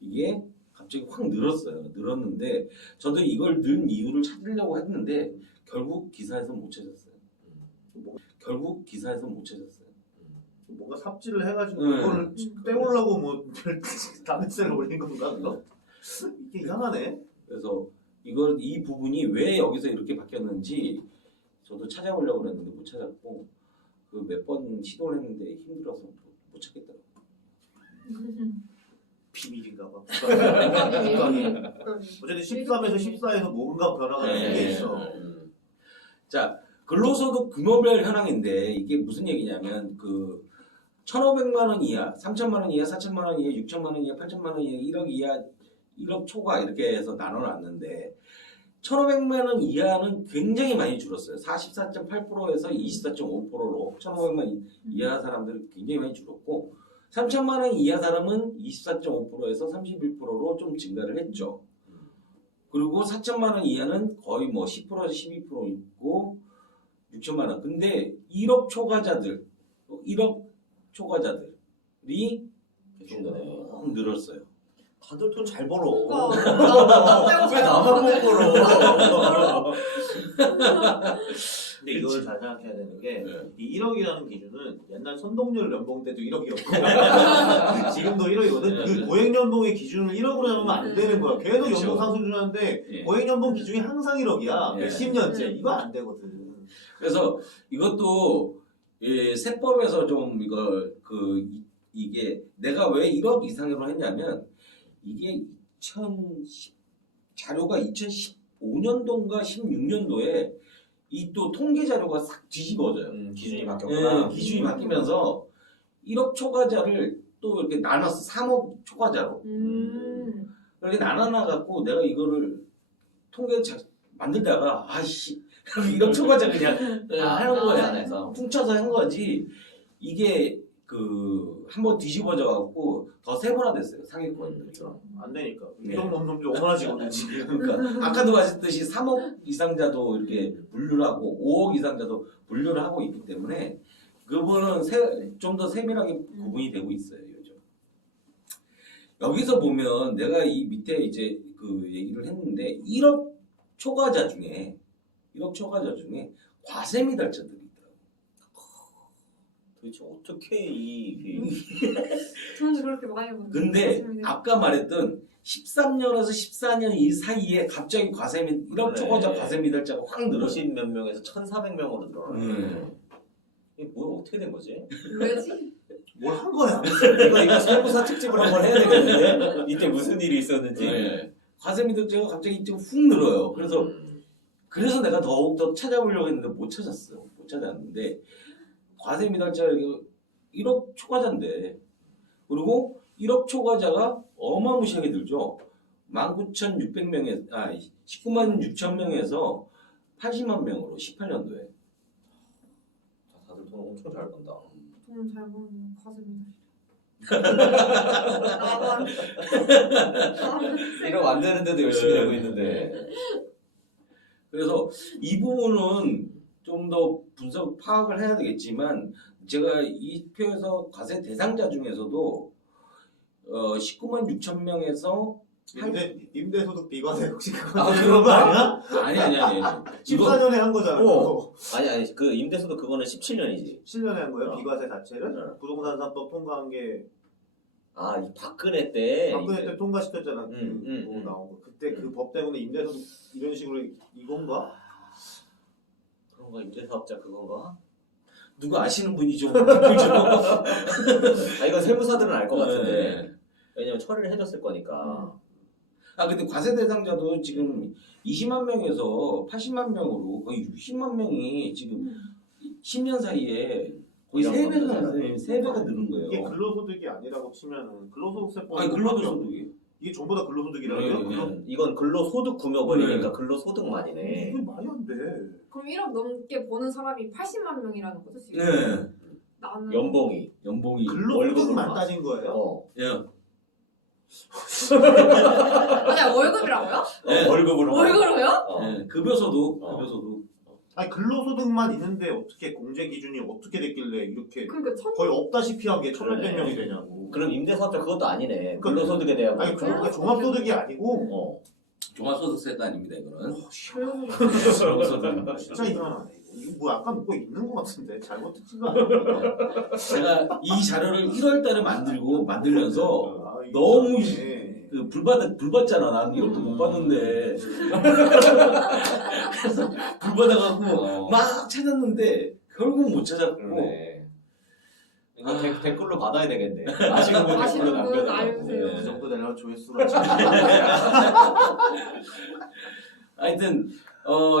이게 갑자기 확 늘었어요. 늘었는데 저도 이걸 는 이유를 찾으려고 했는데 결국 기사에서 못 찾았어요. 뭔가 삽질을 해가지고 그거를 떼우려고 뭐 다мет세를 올린 건가 그거? 이게 이상하네. 그래서 이 부분이 왜 여기서 이렇게 바뀌었는지 저도 찾아보려고 했는데 못 찾았고 그 몇 번 시도를 했는데 힘들어서 못 찾겠더라고요. 비밀인가 봐. 국가기밀. 어쨌든 13에서 14에서 뭔가 변화가 된 게 있어. 자, 근로소득 규모별 현황인데 이게 무슨 얘기냐면 그 1,500만 원 이하, 3,000만 원 이하, 4,000만 원 이하, 6,000만 원 이하, 8,000만 원 이하, 1억 이하, 1억 초과 이렇게 해서 나눠놨는데 1,500만 원 이하는 굉장히 많이 줄었어요. 44.8%에서 24.5%로 1,500만 이하 사람들이 굉장히 많이 줄었고 3,000만 원 이하 사람은 24.5%에서 31%로 좀 증가를 했죠. 그리고 4,000만 원 이하는 거의 뭐 10%에서 12% 있고 6천만 원. 근데 1억 초과자들이 계속 느네. 늘었어요. 다들 돈 잘 벌어. 왜 나만 못 벌어? 근데 이걸 잘 생각해야 되는 게 이 1억이라는 기준은 옛날 선동열 연봉 때도 1억이었고 지금도 1억이거든. 그 고액연봉의 기준을 1억으로 잡으면 안 되는 거야. 계속 그렇죠. 연봉 상승 중하는데 예. 고액연봉 기준이 항상 1억이야. 예. 몇십 년째. 이거 안 되거든. 그래서 이것도 세법에서 좀 이게 내가 왜 1억 이상으로 했냐면 이게 자료가 2015년도인가 16년도에 이 또 통계 자료가 싹 뒤집어져요. 기준이 바뀌었구나. 기준이 바뀌면서 1억 초과자를 또 이렇게 나눴어. 3억 초과자로. 그렇게 나눠놔갖고 내가 이거를 통계 만들다가 아이씨 1억 초과자 그냥 하는 거야. 퉁쳐서 한 거지. 이게 한번 뒤집어져갖고 더 세분화됐어요. 상위권이. 그렇죠. 안 되니까. 네. 1억 넘는 놈들 얼마나지거든 지금. 그러니까 아까도 말했듯이 3억 이상자도 이렇게 분류를 하고 5억 이상자도 분류를 하고 있기 때문에 그거는 좀 더 세밀하게 구분이 되고 있어요. 요즘. 여기서 보면 내가 이 밑에 이제 그 얘기를 했는데 1억 초과자 중에 과세 미달자들이 있더라고요. 도대체 어떻게 저는 그렇게 많이 못 근데 아까 말했던 13년에서 14년 이 사이에 갑자기 과세미 1억 초과자 과세 미달자가 확 늘어요. 50몇 명에서 1,400명으로 늘어나요. 이게 뭐 어떻게 된 거지? 왜지? 뭘 한 거야? 이거 세무사 특집을 한번 해야 되겠는데 이때 무슨 일이 있었는지. 네. 과세 미달자가 갑자기 좀 훅 늘어요. 그래서 내가 더욱더 찾아보려고 했는데 못 찾았어. 못 찾았는데 과세 미달자가 1억 초과자인데 그리고 1억 초과자가 어마무시하게 들죠. 19,600명에 19만 6천 명에서 80만 명으로 18년도에. 다들 돈 엄청 잘 번다. 돈 잘 버는 과세입니다. 나만 1억 안 되는데도 열심히 내고 있는데. 그래서 이 부분은 좀 더 분석 파악을 해야 되겠지만 제가 이 표에서 과세 대상자 중에서도 19만 6천 명에서 임대소득 비과세 혹시 그거 아, 그런 거 아니야? 아니. 이거 14년에 한 거잖아. 어. 아니 그 임대소득 그거는 17년이지. 7년에 한 거예요? 어. 비과세 자체를? 어. 부동산 3법 통과한 게 아, 이 박근혜 때. 박근혜 때 통과시켰잖아. 음. 그거 나온 거. 그때 그 법 때문에 임대소득 이런 식으로 이건가? 그런가 임대사업자 그건가? 누가 아시는 분이 좀 댓글 좀. 아 이건 세무사들은 알 것 같은데. 네. 왜냐면 처리를 해줬을 거니까. 근데 과세 대상자도 지금 20만 명에서 80만 명으로 거의 60만 명이 지금 10년 사이에 거의 이런 3배가 늘은 이게 거예요. 근로소득이 아니라고 치면은 근로소득세법 아니 근로소득이. 이게 전부 다 근로소득이라고요? 네. 이건 근로소득 구며버리니까 근로소득만이네. 이게 말이 안 돼. 그럼 1억 넘게 버는 사람이 80만 명이라는 거죠 지금? 네. 나는 연봉이. 연봉이. 근로소득만 따진 거예요? 어. 예. 아니야 월급이라고요? 네. 월급으로. 월급으로요? 어. 네. 급여소득. 어. 급여소득. 아니 근로소득만 있는데 어떻게 공제 기준이 어떻게 됐길래 이렇게 그러니까 거의 없다시피 한 게 1,800명이 그러네. 되냐고. 그럼 임대사업자 그것도 아니네. 근로소득에 대한. 아니 그게 종합소득이 아니고 어. 종합소득세가 아닙니다 이거는. 그래서 종합소득. 진짜 이상하네. 이거 뭐 약간 뭐 있는 것 같은데 잘못 듣진 않아. 제가 이 자료를 1월달에 만들면서 아, 이거 너무 이상하네. 불받잖아. 난 이것도 못 봤는데. 그래서 불받아갖고 막 찾았는데 결국 못 찾았고. 그러네. 이거 댓글로 받아야 되겠네. 아시는 분 댓글로 아시는 분 남겨달라고. 알려주세요. 그 정도 되려면 조회수가 하여튼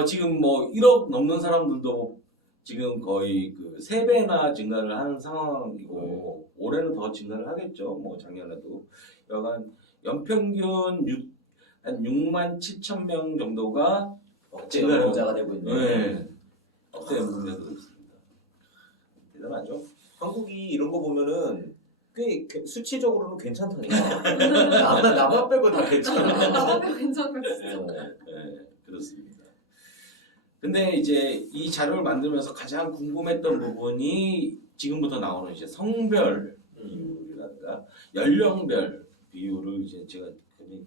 지금 뭐 1억 넘는 사람들도 지금 거의 그 3배나 증가를 하는 상황이고 올해는 더 증가를 하겠죠. 뭐 작년에도 여간 연평균 한 6만 7천 명 정도가 억제 연봉자가 되고 있네. 네. 억제 연봉자도 있습니다. 대단하죠. 한국이 이런 거 보면은 꽤 수치적으로는 괜찮다니까. 나만 빼고 다 괜찮아. 나도 괜찮아 진짜. 네, 그렇습니다. 근데 이제 이 자료를 만들면서 가장 궁금했던 부분이 지금부터 나오는 이제 성별 비율이랄까 연령별 비율을 이제 제가 굉장히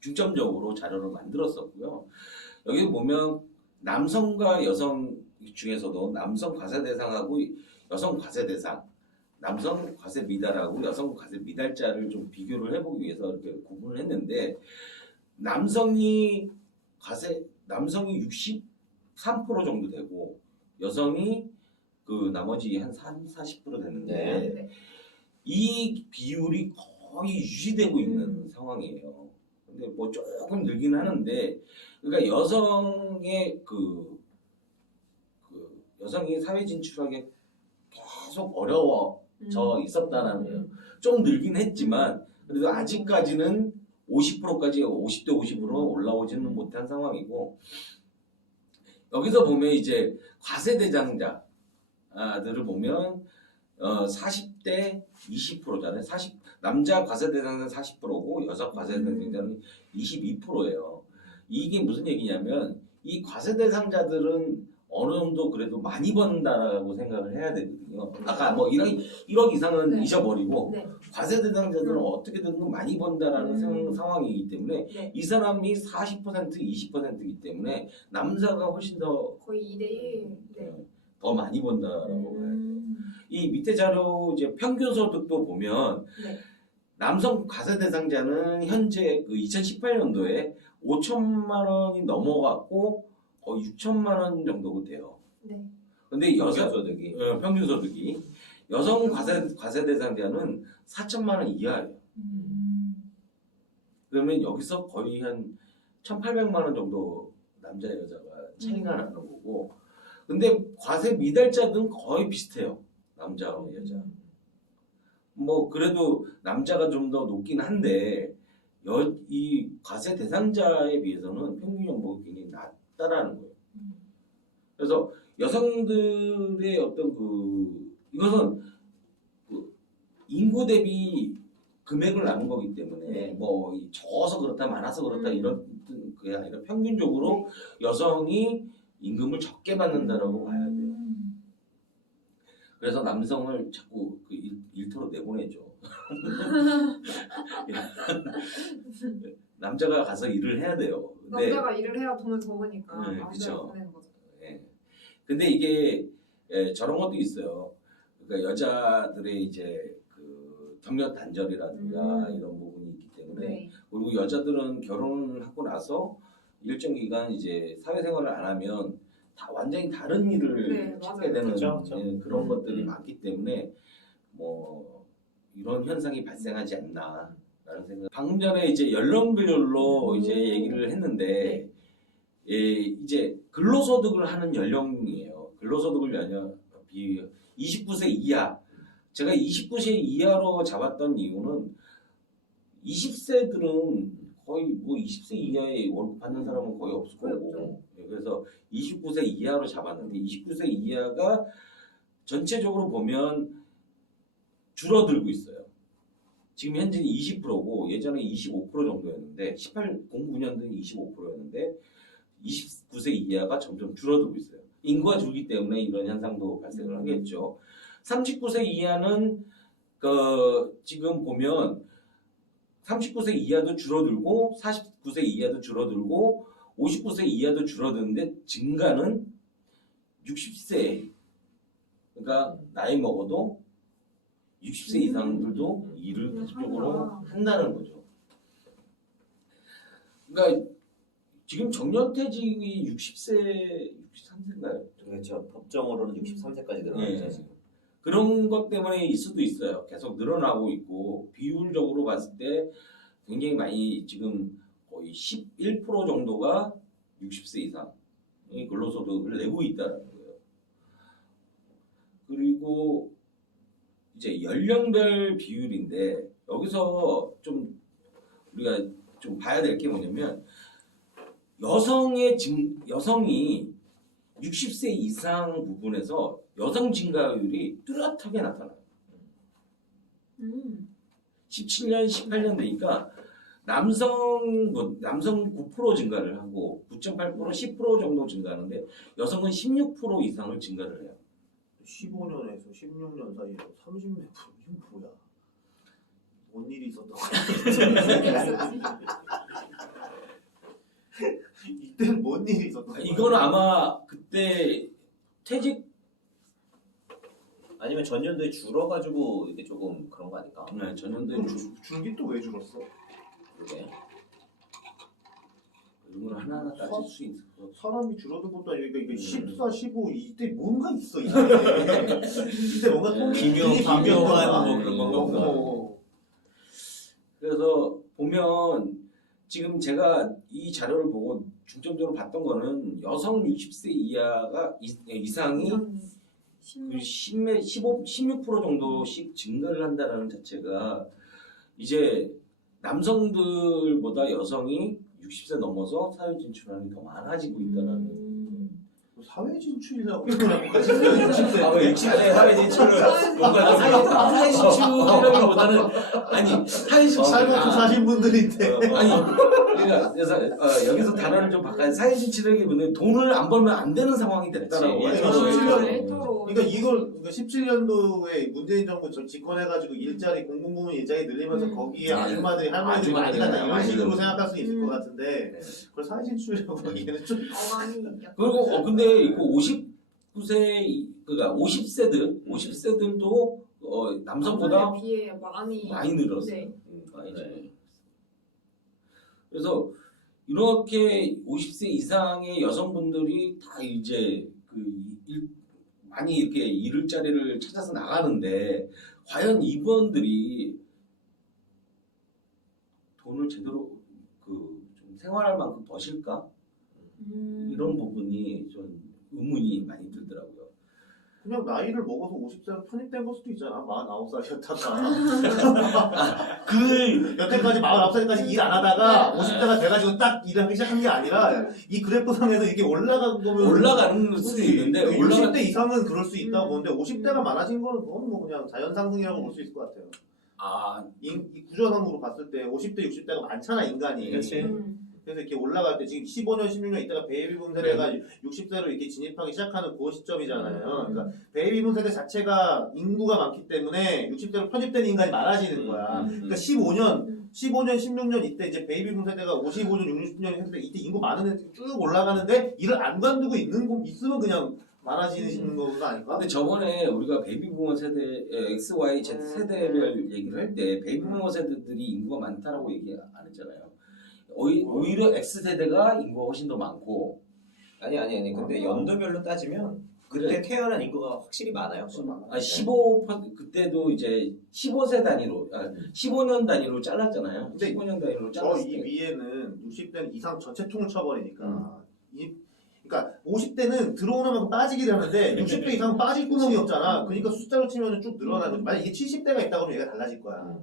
중점적으로 자료를 만들었었고요. 여기 보면 남성과 여성 중에서도 남성 과세 대상하고 여성 과세 대상, 남성 과세 미달하고 여성 과세 미달자를 좀 비교를 해보기 위해서 이렇게 구분을 했는데 남성이 63% 정도 되고 여성이 그 나머지 한 40% 되는데 네. 이 비율이 거의 유지되고 있는 상황이에요. 근데 뭐 조금 늘긴 하는데 그러니까 여성의 여성이 사회 진출하기 계속 어려워져 있었다는 거예요. 좀 늘긴 했지만 그래도 아직까지는 50%까지 50대 50으로 올라오지는 못한 상황이고 여기서 보면 이제 과세 대상자들을 보면 40대 20%잖아요. 남자 과세 대상자는 40%고 여자 과세 대상자는 22%예요. 이게 무슨 얘기냐면 이 과세 대상자들은 어느 정도 그래도 많이 번다라고 생각을 해야 되거든요. 아까 뭐 1억 이상은 네. 잊어버리고 네. 과세 대상자들은 어떻게든 많이 번다라는 상황이기 때문에 네. 이 사람이 40% 20%이기 때문에 남자가 훨씬 더 거의 2대1. 네. 더 많이 번다라고 봐야 돼요. 이 밑에 자료 이제 평균 소득도 보면 네. 남성 과세 대상자는 현재 그 2018년도에 5천만 원이 넘어갔고 거의 6천만 원 정도 돼요. 네. 근데 여성 소득이 평균 소득이 여성 과세 대상자는 4천만 원 이하예요. 그러면 여기서 거의 한 1,800만 원 정도 남자 여자가 차이가 나는 거고, 근데 과세 미달자들은 거의 비슷해요. 남자와 여자. 뭐 그래도 남자가 좀 더 높긴 한데 이 과세 대상자에 비해서는 평균 연봉이 굉장히 낮다라는 거예요. 그래서 여성들의 어떤 이것은 그 인구 대비 금액을 나눈 거기 때문에 뭐 적어서 그렇다 많아서 그렇다 이런 그게 아니라 평균적으로 여성이 임금을 적게 받는다라고 봐야 돼요. 그래서 남성을 자꾸 그 일터로 내보내죠. 남자가 가서 일을 해야 돼요. 근데 남자가 일을 해야 돈을 더 버니까 네, 남자가 그쵸. 보내는 거죠. 예. 근데 이게 저런 것도 있어요. 그러니까 여자들의 이제 그 경력 단절이라든가 이런 부분이 있기 때문에 네. 그리고 여자들은 결혼을 하고 나서 일정 기간 이제 사회생활을 안 하면 다 완전히 다른 일을 네, 찾게 맞아요. 되는 그쵸, 그쵸. 예, 그런 것들이 많기 때문에 뭐 이런 현상이 발생하지 않나라는 생각. 방금 전에 이제 연령별로 이제 얘기를 했는데 예, 이제 근로소득을 하는 연령이에요. 근로소득을 비유 29세 이하. 제가 29세 이하로 잡았던 이유는 20세들은 거의 뭐 20세 이하의 월급 받는 사람은 거의 없을 거고. 예, 그래서 29세 이하로 잡았는데 29세 이하가 전체적으로 보면 줄어들고 있어요. 지금 현재 20%고 예전에 25% 정도였는데 09년도에 25%였는데 29세 이하가 점점 줄어들고 있어요. 인구가 줄기 때문에 이런 현상도 발생을 하겠죠. 39세 이하는 지금 보면 39세 이하도 줄어들고 49세 이하도 줄어들고 59세 이하도 줄어드는데 증가는 60세 그러니까 나이 먹어도 60세 이상들도 일을 계속적으로 한다는 거죠. 그러니까 지금 정년퇴직이 60세, 63세인가요? 그렇죠. 법정으로는 63세까지 늘어났죠. 예. 지금. 그런 것 때문일 수도 있어요. 계속 늘어나고 있고 비율적으로 봤을 때 굉장히 많이 지금 거의 11% 정도가 60세 이상의 근로소득을 내고 있다는 거예요. 그리고 이제 연령별 비율인데 여기서 좀 우리가 좀 봐야 될 게 뭐냐면 여성이 60세 이상 부분에서 여성 증가율이 뚜렷하게 나타나요. 17년, 18년 되니까 남성 9% 증가를 하고 9.8%, 10% 정도 증가하는데 여성은 16% 이상을 증가를 해요. 15년에서 16년 사이에 30몇 프로 이건 뭐야? 뭔 일이 있었던 거야? 이때는 뭔 일이 있었던 거야? 이거는 아마 그때 퇴직 아니면 전년도에 줄어가지고 이게 조금 그런 거 아닐까? 네, 전년도에 줄긴 또 왜 줄었어? 그게 이런 걸 하나하나 따질 수 있을 것 같아요. 사람이 줄어든 것도 아니고 이게 14, 15 이때 뭔가 있어 이때 뭔가 기묘한 뭐 그런 건가 보다. 어. 그래서 보면 지금 제가 이 자료를 보고 중점적으로 봤던 거는 여성 60세 이상이 그 16% 정도씩 증가를 한다는 자체가 이제 남성들보다 여성이 60세 넘어서 사회 진출하는 게 더 많아지고 있다는. 사회 진출이라고 왜 60세 사회 진출을 뭔가 사회 진출이라기보다는 아니 사회 진출 살고 사신 분들인데 아니 그러니까 그래서 여기서 단어를 좀 바꿔야 사회 진출이라기보다는 돈을 안 벌면 안 되는 상황이 됐다라고. 그치. 그러니까 이걸 17년도에 문재인 정부 집권해가지고 일자리 공공부문 일자리 늘리면서 거기에 아줌마들이 할머니들이 많이 간다 이런 식으로 생각할 수 있을 것 같은데 그걸 사회 진출이라고 하기에는 좀 그리고 근데 이거 59세 그러니까 50세들도 남성보다 비해 많이 많이 늘었어요. 네. 많이 네. 차이. 그래서 이렇게 50세 이상의 여성분들이 다 이제 많이 이렇게 일을 자리를 찾아서 나가는데 과연 이분들이 돈을 제대로 좀 생활할 만큼 버실까? 이런 부분이 좀 의문이 많이 들더라고요. 그냥 나이를 먹어서 50세로 편입된 걸 수도 있잖아. 49살이었다가 여태까지 49살까지 일 안 하다가 50세가 돼가지고 딱 일을 하기 시작한 게 아니라 이 그래프상에서 이게 올라간 거면 올라가는 수도 있는데 60대 이상은 그럴 수 있다고 보는데 50대가 많아진 거는 그건 뭐 그냥 자연 상승이라고 볼 수 있을 것 같아요. 이 구조상으로 봤을 때 50대, 60대가 많잖아 인간이. 그렇지. 그래서 이렇게 올라갈 때 지금 15년, 16년 있다가 베이비붐 세대가 60세로 이렇게 진입하기 시작하는 그 시점이잖아요. 그러니까 베이비붐 세대 자체가 인구가 많기 때문에 60대로 편입되는 인간이 많아지는 거야. 그러니까 15년, 16년 이때 이제 베이비붐 세대가 55년, 60년 했을 때 이때 인구 많은 애들이 쭉 올라가는데 일을 안 관두고 있으면 그냥 많아지는 거가 아닐까? 근데 저번에 우리가 베이비부머 세대, X, Y, Z 세대를 얘기를 할 때 베이비부머 세대들이 인구가 많다라고 얘기 안 했잖아요. 오히려 X 세대가 인구가 훨씬 더 많고. 아니. 근데 연도별로 따지면 그때 태어난 인구가 확실히 많아요. 15% 그때도 이제 15세 단위로, 15년 단위로 잘랐잖아요. 근데 15년 단위로 저 잘랐을 이 때. 위에는 60대는 이상 전체 통을 쳐버리니까. 그러니까 50대는 들어오는 만큼 빠지기를 하는데 60대 이상은 빠질 구멍이 없잖아. 그러니까 숫자로 치면 쭉 늘어나는 거지. 만약 이게 70대가 있다 그러면 얘가 달라질 거야.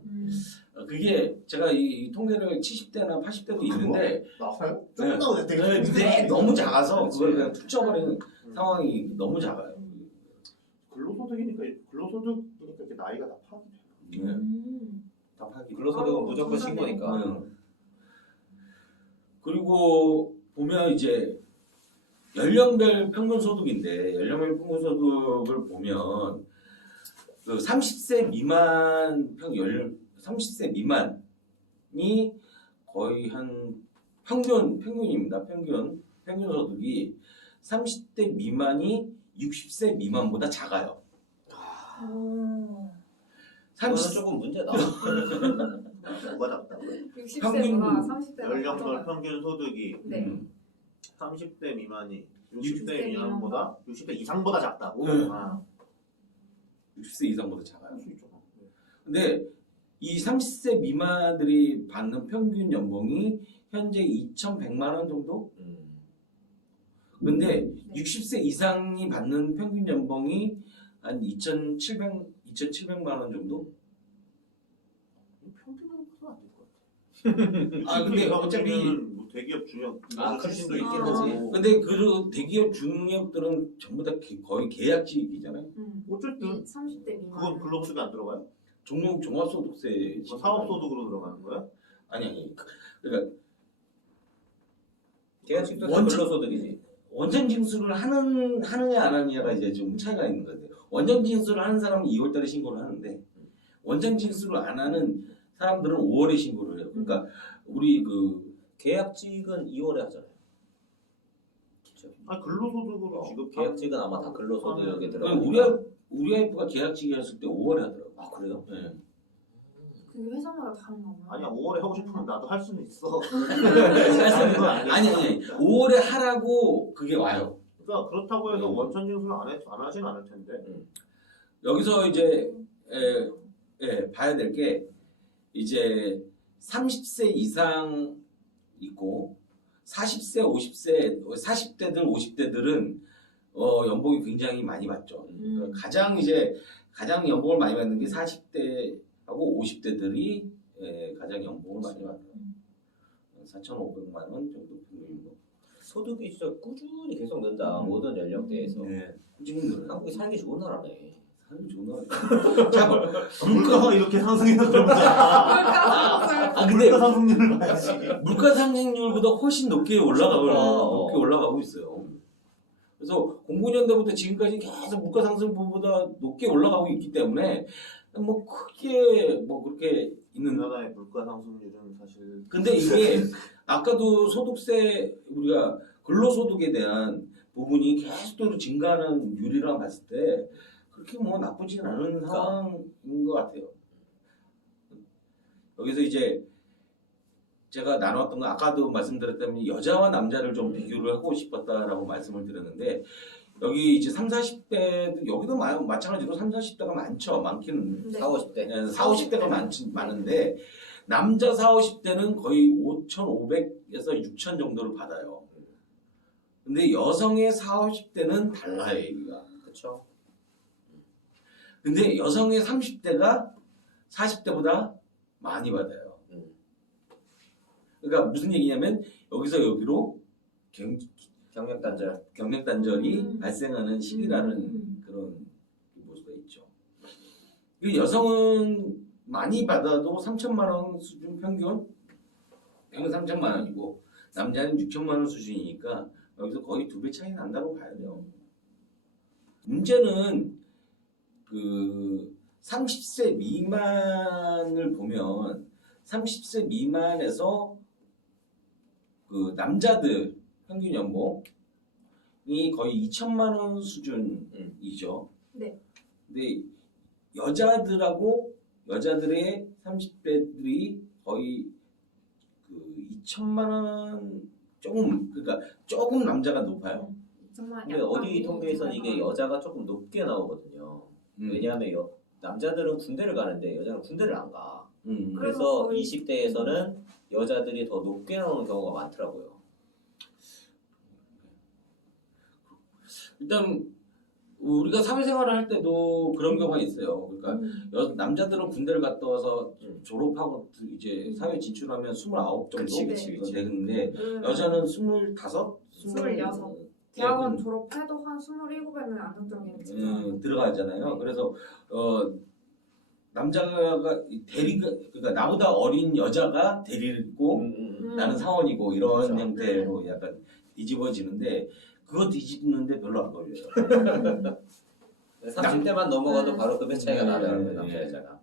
그게 제가 이 통계를 70대나 80대도 있는데 나와요? 조금 나오네. 되게 근데 너무 작아서 그렇지. 그걸 그냥 툭 쳐버리는 상황이 너무 작아요. 근로소득이니까 이렇게 나이가 다 파악이 돼요. 네. 답하기. 근로소득은 무조건 신고니까. 그리고 보면 이제 연령별 평균 소득인데 연령별 평균 소득을 보면 그 30세 미만 30세 미만이 거의 한 평균입니다. 평균 소득이 30대 미만이 60세 미만보다 작아요. 그거는 조금 문제다. 뭐가 작다고요? 60세보다 30대가 연령별 평균 소득이 네. 30대 미만이 60대 60대 미만보다 60대 이상보다 작다고? 네. 아, 60세 이상보다 작아요. 할수 있잖아. 근데 이 30세 미만들이 받는 평균 연봉이 현재 2,100만 원 정도? 근데 60세 이상이 받는 평균 연봉이 한 2,700만 원 정도? 평균은 그거 안될 것 같아. 근데 어차피 뭐 대기업 중역 출신도 있긴 있긴 하지. 하지. 근데 그 대기업 중역들은 전부 다 거의 계약직이잖아요. 어쨌든 30대 미만. 그건 근로소득에 안 들어가요? 종합소득세. 뭐 사업소득으로 들어가는 거야? 아니. 그러니까 계약직도 다 원칙- 근로소득이지. 원전 징수를 하느냐 안 하느냐가 이제 좀 차이가 있는 것 같아요. 원전 징수를 하는 사람은 2월달에 신고를 하는데 원전 징수를 안 하는 사람들은 5월에 신고를 해요. 그러니까 우리 계약직은 2월에 하잖아요. 그렇죠. 아니 근로소득으로 계약직은 아마 다 근로소득에 들어가. 우리 와이프가 계약직이었을 때 5월에 하더라고요. 아 그래요? 네. 그게 회사마다 다른 건가요? 아니야 5월에 하고 싶으면 나도 할 수는 있어. 아니 5월에 하라고 그게 와요. 그러니까 그렇다고 해서 원천 징수를 안 하진 않을 텐데. 여기서 이제 봐야 될 게 이제 30세 이상 있고 40세, 50세, 40대들, 50대들은 연봉이 굉장히 많이 받죠. 그러니까 가장 연봉을 많이 받는 게 40대하고 50대들이 가장 연봉을 많이 받아요. 4,500만 원 정도 평균이고. 소득이 진짜 꾸준히 계속 는다. 모든 연령대에서. 네. 지금 한국이 살기 좋은 나라네. 살기 좋은 거 자, 물가가 이렇게 상승해서 그런 거잖아. 근데 물가 상승률을 봐야지. 물가 상승률보다 훨씬 높게 올라가고 그러니까. 있어요. 그래서 09년도부터 지금까지 계속 물가 상승률보다 높게 올라가고 있기 때문에 뭐 크게 뭐 그렇게 있는. 우리나라의 물가 상승률은 사실. 근데 이게 아까도 소득세 우리가 근로소득에 대한 부분이 계속적으로 증가하는 유리랑 봤을 때 그렇게 뭐 나쁘진 않은 상황인 것 같아요. 여기서 이제 제가 나눴던 거 아까도 말씀드렸다면 여자와 남자를 좀 비교를 하고 싶었다라고 말씀을 드렸는데 여기 이제 3, 40대 여기도 마찬가지로 3, 40대가 많기는 네. 4, 50대. 4, 50대가 많은데 남자 4, 50대는 거의 5,500에서 6,000 정도를 받아요. 근데 여성의 4, 50대는 달라요, 얘기가. 그렇죠. 근데 여성의 30대가 40대보다 많이 받아요. 그러니까 무슨 얘기냐면 여기서 여기로 경력 단절이 발생하는 시기라는 그런 볼 수가 있죠. 그 여성은 많이 받아도 3천만 원 수준 평균 3천만 원이고 남자는 6천만 원 수준이니까 여기서 거의 2배 차이 난다고 봐야 돼요. 문제는 그 30세 미만을 보면 30세 미만에서 그 남자들 평균 연봉이 거의 2천만 원 수준이죠. 네. 근데 여자들의 30대들이 거의 그 2천만 원 그러니까 조금 남자가 높아요. 정말 근데 약간 어디 통계에서는 이게 여자가 조금 높게 나오거든요. 왜냐하면 남자들은 군대를 가는데 여자는 군대를 안 가. 그래서 거의- 20대에서는 여자들이 더 높게 나오는 경우가 많더라고요. 일단 우리가 사회생활을 할 때도 그런 경우가 있어요. 그러니까 남자들은 군대를 갔다 와서 졸업하고 이제 사회 진출하면 29 정도 그치. 되는데 여자는 25, 26. 대학원 졸업해도 한 27에는 안정적인 직장. 들어가잖아요. 그래서 남자가 그러니까 나보다 어린 여자가 대리를 있고 나는 사원이고 이런 그렇죠. 형태로 약간 뒤집어지는데 그거 뒤집는데 별로 안 걸려요. 30대만 넘어가도 바로 급여 차이가 나더라고요, 남자 네. 여자가.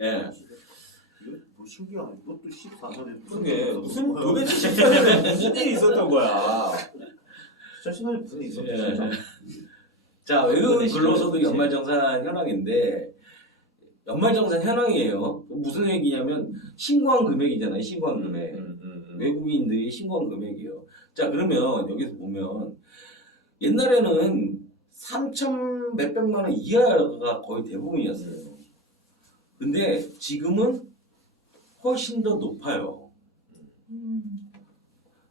예. 이거 뭐 신기하네. 이것도 14년에 그게 도대체 14년에 무슨 일이 있었던 거야? 진짜 시간이 무슨 일이 있었지? 예. 진짜. 자, 외국인 그거는 근로소득 시간이지. 연말정산 현황인데 연말정산 현황이에요. 무슨 얘기냐면 신고한 금액이잖아요. 신고한 금액. 외국인들이 신고한 금액이에요. 자, 그러면 여기서 보면 옛날에는 3천 몇백만 원 이하가 거의 대부분이었어요. 근데 지금은 훨씬 더 높아요.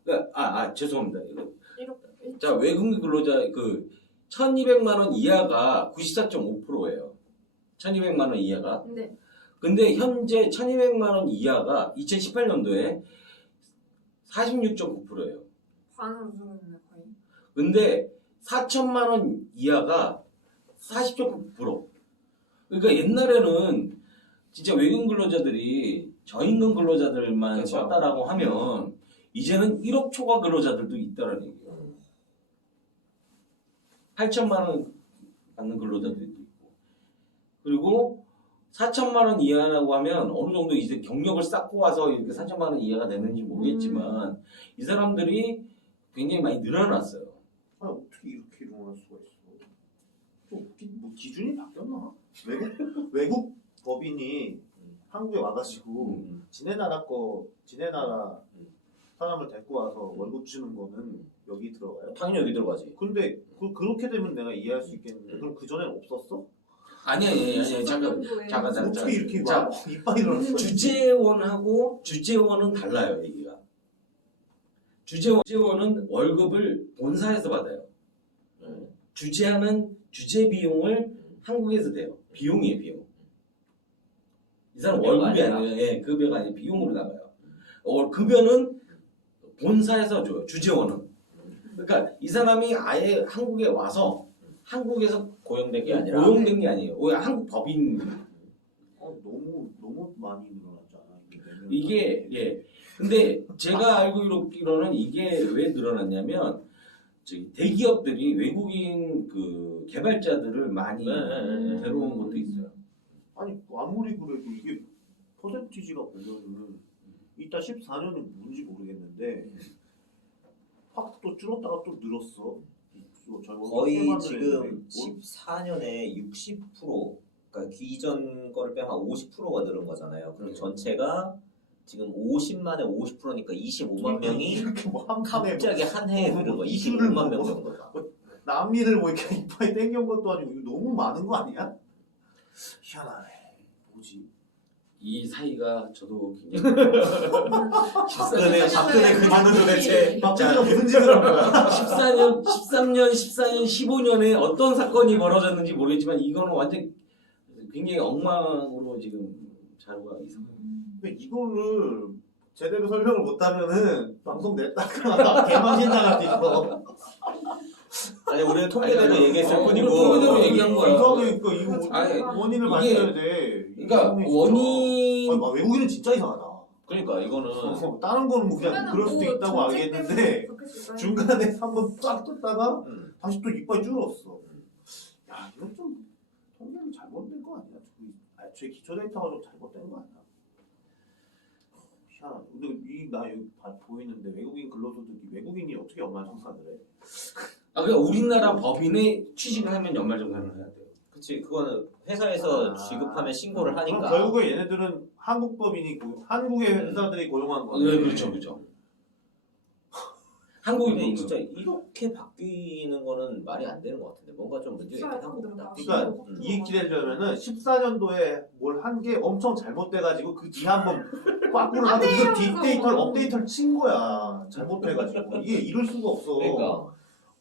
그러니까, 죄송합니다. 이렇게 자, 외국인 근로자 1,200만 원 이하가 94.5%예요. 1,200만 원 이하가. 네. 근데 현재 1,200만 원 이하가 2018년도에 46.9%예요. 반으로 줄었네 거의. 근데 4천만 원 이하가 40.9%. 그러니까 옛날에는 진짜 외국인 근로자들이 저임금 근로자들만 그렇죠. 썼다라고 하면 이제는 1억 초과 근로자들도 있다라는 얘기예요. 8천만 원 받는 근로자들도 있고. 그리고 4천만 원 이하라고 하면 어느 정도 이제 경력을 쌓고 와서 이렇게 4천만 원 이하가 되는지 모르겠지만 이 사람들이 굉장히 많이 늘어났어요. 아, 어떻게 이렇게 일어날 수가 있어? 뭐 기준이 바뀌었나? 외국 법인이 한국에 와가지고 지네 나라 사람을 데리고 와서 월급 주는 거는 여기 들어가요? 당연히 여기 들어가지. 근데 그렇게 되면 내가 이해할 수 있겠는데 그럼 그 전엔 없었어? 아니, 잠깐. 어떻게 이렇게 자, 이빨이 일어났어? 주재원은 달라요, 얘기가. 주재원은 월급을 본사에서 받아요. 주재 비용을 한국에서 돼요. 비용이에요, 비용. 이 사람 월급이 아니에요. 예, 급여가 아니라 비용으로 나가요. 급여는 본사에서 줘요, 주재원은. 그러니까 이 사람이 아예 한국에 와서 한국에서 고용된 게 아니라 고용된 게 아니에요. 한국 법인. 너무 많이 늘어났잖아. 이게 예. 근데 제가 알고 있기로는 이게 왜 늘어났냐면 대기업들이 외국인 그 개발자들을 많이 데려온 것도 있어요. 아니 아무리 그래도 이게 퍼센티지가 보면은 이따 14년은 뭔지 모르겠는데 확 또 줄었다가 또 늘었어. 거의 지금 14년에 60% 그러니까 이전 거를 빼면 한 50%가 늘은 거잖아요. 그럼 전체가 지금 50만에 50%니까 25만 명이 이렇게 뭐한 판에 갑자기 한 해에 늘은 거야. 25만 명 정도가. 남미를 뭐 이렇게 이빨이 땡겨온 것도 아니고 이거 너무 많은 거 아니야? 희한하네. 뭐지? 이 사이가 저도 굉장히 박근혜 그림은 도대체 박근혜가 무슨 짓을 한 거야? 13년, 14년, 15년에 어떤 사건이 벌어졌는지 모르겠지만 이거는 완전 굉장히 엉망으로 지금 자료가 이상해요. 근데 이거를 제대로 설명을 못하면은 방송 냈다가 개망신 당할 수 있어. 아니 우리는 통계대로 얘기했을 우리 뿐이고 통계대로 얘기한 거야. 이상하니까 이거 아니, 원인을 이게- 밝혀야 돼. 그러니까 이거는 진짜- 원인 아니, 외국인은 진짜 이상하다. 그러니까 이거는 다른 거는 뭐 그냥 그러면은 그럴 수도 뭐 있다고 정책 알겠는데 때문에 바뀔 수 있어요. 중간에 한번 쫙 떴다가 음, 다시 또 이빨이 줄었어. 야 이건 좀 통계는 잘못된 거 아니야? 제 기초 데이터가 좀 잘못된 거 아니야? 희한하네. 근데 나 여기 보이는데 외국인 근로소득이 외국인이 어떻게 연말정산을 해? 그러니까 우리나라 법인에 취직을 하면 연말정산을 해야 돼요. 그치 그거는 회사에서 아. 지급하면 신고를 그럼 하니까 결국에 얘네들은 한국 법인이 한국의 회사들이 고용한 거네. 네, 그렇죠. 한국이 근데 그런 진짜 거예요. 이렇게 바뀌는 거는 말이 안 되는 것 같은데 뭔가 좀 문제가 있긴 하고 그러니까 이익 기대려면은 14년도에 뭘 한 게 엄청 잘못돼가지고 그 뒤에 한번 꽉꾸를 하고 이거 딥데이터를 업데이터를 친 거야. 잘못돼가지고 이게 이럴 수가 없어. 그러니까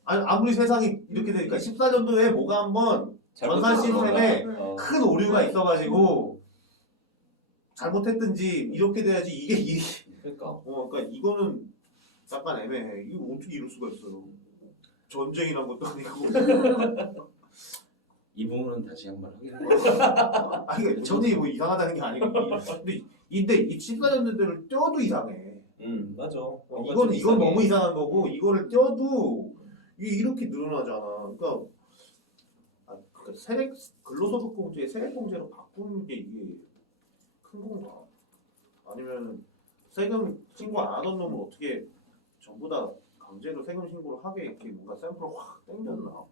아니, 아무리 세상이 이렇게 되니까 14년도에 뭐가 한번 전산 시스템에 큰 오류가 있어가지고 잘못했든지 이렇게 돼야지 이게 그러니까 그러니까 이거는 약간 애매해. 이거 어떻게 이럴 수가 있어요? 전쟁이란 것도 아니고. 이 부분은 다시 한번 확인해보겠습니다. 아니, 그러니까 전쟁이 뭐 이상하다는 게 아니고. 근데 이 14년도를 떼어도 이상해. 맞아 이건 너무 이상한 거고, 이거를 떼어도 이게 이렇게 늘어나잖아. 그러니까 근로소득공제에 세액공제로 바꾸는 게 이게 큰 건가? 아니면 세금 신고 안 하던 놈을 어떻게 전부 다 강제로 세금 신고를 하게 이렇게 뭔가 샘플을 확 땡겼나?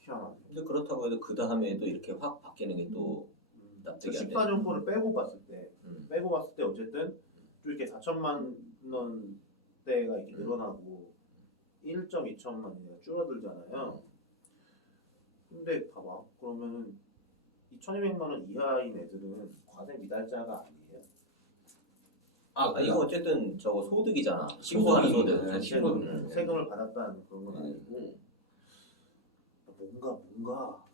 희한하네. 근데 그렇다고 해도 그 다음에도 이렇게 확 바뀌는 게 또 납득이 안 돼. 14년 거를 빼고 봤을 때 음. 어쨌든 좀 이렇게 4천만 원대가 이렇게 늘어나고 1.2천만 원이 줄어들잖아요. 근데 봐봐. 그러면은 2,200만 원 이하인 애들은 과세 미달자가 아니에요. 이거 어쨌든 저거 소득이잖아. 신고하는 소득. 소득이네. 세금, 세금을 받았다는 그런 건 아니고 뭔가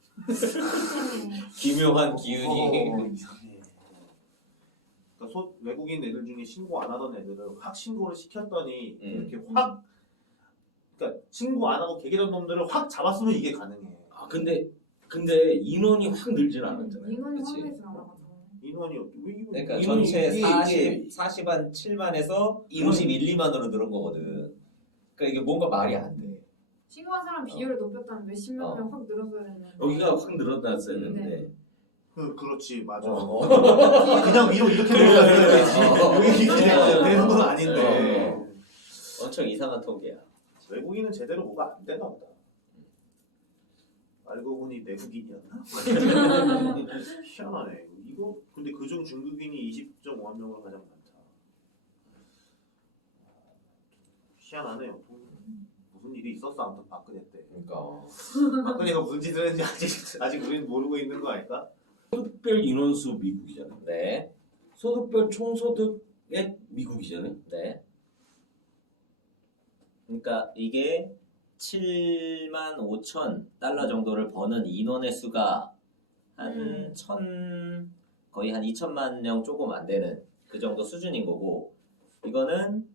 기묘한 기운이. 이상해. 그러니까 외국인 애들 중에 신고 안 하던 애들을 확 신고를 시켰더니 이렇게 확 그러니까 신고 안 하고 개개던 놈들을 확 잡았으면 이게 가능해. 근데 인원이 확 늘진 않았잖아요. 인원이 그치. 확대지 않아가지고. 인원이 왜 이거 그러니까 인원이 전체 이게 40한 7만에서 인원이- 51, 2만으로 늘은 거거든. 그러니까 이게 뭔가 말이 안 돼. 신고한 사람 비율을 높였다면 몇십만 명 확 늘었어야 되는데. 여기가 확 늘어났어야 되는데 그렇지 맞아. 어. 그냥 위로 이렇게 내려가야 되지. 어. 여기 이렇게 어. 되는 건 아닌데. 엄청 이상한 통계야. 외국인은 제대로 뭐가 안 되나 보다. 알고 보니 내국인이었나? 희한하네. 이거 근데 그중 중국인이 20.5만 명으로 가장 많다. 희한하네요. 무슨 일이 있었어 아무튼 박근혜 때. 그러니까 박근혜가 무슨 짓을 했는지 아직 우리는 모르고 있는 거 아닐까? 소득별 인원수 미국이잖아요. 네, 소득별 총소득의 미국이잖아요. 네. 그러니까 이게 7만 5천 달러 정도를 버는 인원의 수가 한 거의 한 2천만 명 조금 안 되는 그 정도 수준인 거고 이거는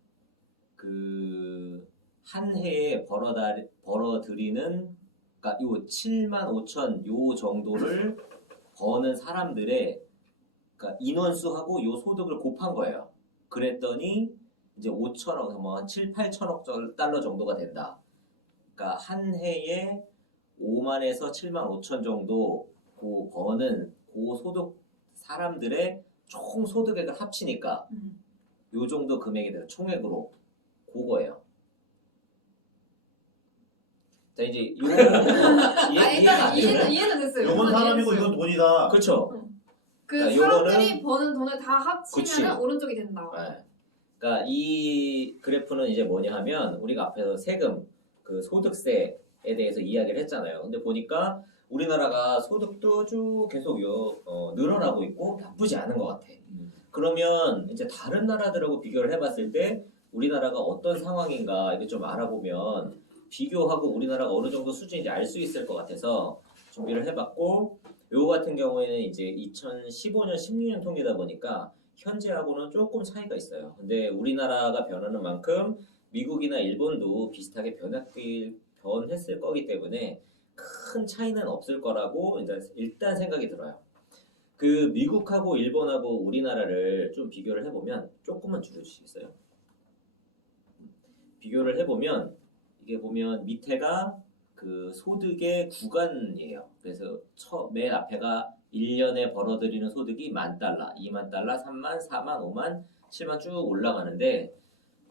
그 한 해에 벌어들이는 그러니까 요 7만 5천 요 정도를 버는 사람들의 그러니까 인원수하고 요 소득을 곱한 거예요. 그랬더니 이제 5천억, 뭐 한 7, 8천억 달러 정도가 된다. 그러니까 한 해에 5만에서 7만 5천 정도 그 버는 그 소득 사람들의 총 소득액을 합치니까 요 정도 금액이 돼서 총액으로 그거예요. 자 이제 요 일단 이해는 됐어요. 요건 사람이고 이건 돈이다. 그렇죠. 그 그러니까 사람들이 버는 돈을 다 합치면 그치. 오른쪽이 된다. 네. 그러니까 이 그래프는 이제 뭐냐 하면 우리가 앞에서 세금, 그 소득세에 대해서 이야기를 했잖아요. 근데 보니까 우리나라가 소득도 쭉 계속 늘어나고 있고 나쁘지 않은 것 같아. 그러면 이제 다른 나라들하고 비교를 해봤을 때 우리나라가 어떤 상황인가 이게 좀 알아보면 비교하고 우리나라가 어느 정도 수준인지 알 수 있을 것 같아서 준비를 해봤고, 요거 같은 경우에는 이제 2015년, 16년 통계다 보니까 현재하고는 조금 차이가 있어요. 근데 우리나라가 변하는 만큼 미국이나 일본도 비슷하게 변했을 거기 때문에 큰 차이는 없을 거라고 일단 생각이 들어요. 그 미국하고 일본하고 우리나라를 좀 비교를 해보면 조금만 줄여주시겠어요? 비교를 해보면 이게 보면 밑에가 그 소득의 구간이에요. 그래서 맨 앞에가 1년에 벌어들이는 소득이 $10,000, $20,000, $30,000, $40,000, $50,000, $70,000 쭉 올라가는데,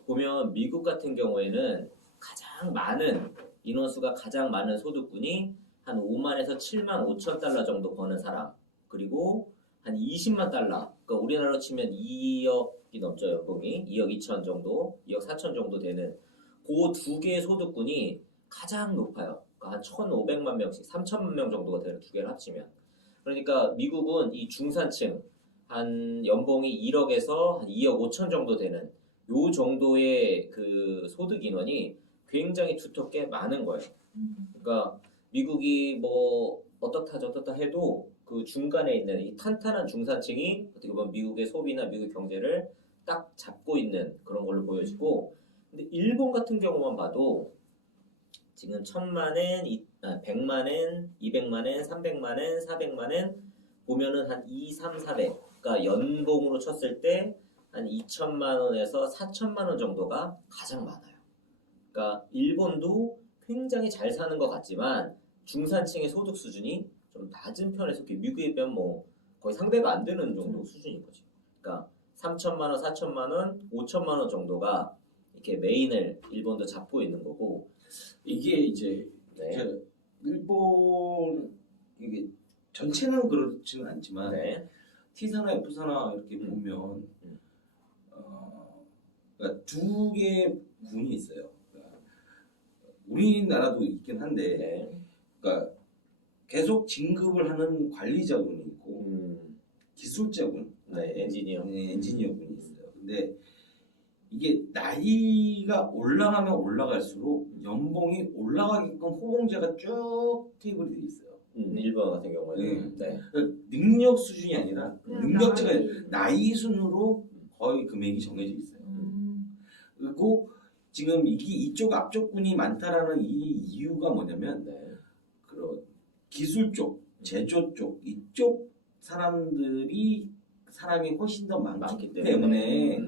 보면 미국 같은 경우에는 가장 많은 인원수가 가장 많은 소득군이 한 5만에서 7만 5천 달러 정도 버는 사람, 그리고 한 20만 달러, 그러니까 우리나라로 치면 2억이 넘죠. 연봉이 2억 2천 정도, 2억 4천 정도 되는 그 두 개의 소득군이 가장 높아요. 그러니까 한 1,500만 명씩, 3천만 명 정도가 되는 두 개를 합치면. 그러니까 미국은 이 중산층 한 연봉이 1억에서 한 2억 5천 정도 되는 요 정도의 그 소득 인원이 굉장히 두텁게 많은 거예요. 그러니까 미국이 뭐 어떻다 저떻다 해도 그 중간에 있는 이 탄탄한 중산층이 어떻게 보면 미국의 소비나 미국 경제를 딱 잡고 있는 그런 걸로 보여지고, 근데 일본 같은 경우만 봐도 지금 1,000만엔, 100만엔, 200만엔, 300만엔, 400만엔 보면은 한 2, 3, 400, 그러니까 연봉으로 쳤을 때 한 2천만 원에서 4천만 원 정도가 가장 많아요. 그러니까 일본도 굉장히 잘 사는 것 같지만 중산층의 소득 수준이 좀 낮은 편에 속해 미국에 비하면 뭐 거의 상대가 안 되는 정도 수준인 거죠. 그러니까 3천만 원, 4천만 원, 5천만 원 정도가 이렇게 메인을 일본도 잡고 있는 거고, 이게 이제 네. 일본 이게 전체는 그렇지는 않지만 네. T사나 F사나 이렇게 보면 그러니까 두 개의 군이 있어요. 그러니까 우리나라도 있긴 한데, 네. 그러니까 계속 진급을 하는 관리자군이 있고 기술자군, 네, 엔지니어군이 있어요. 근데 이게 나이가 올라가면 올라갈수록 연봉이 올라가게끔 호봉제가 쭉 테이블이 돼 있어요. 일본 같은 경우에는 네. 그러니까 능력 수준이 아니라 능력제가 나이. 나이 순으로 거의 금액이 정해져 있어요. 그리고 지금 이쪽 앞쪽 군이 많다라는 이 이유가 뭐냐면 네. 그런 기술 쪽, 제조 쪽 이쪽 사람들이 사람이 훨씬 더 많기 때문에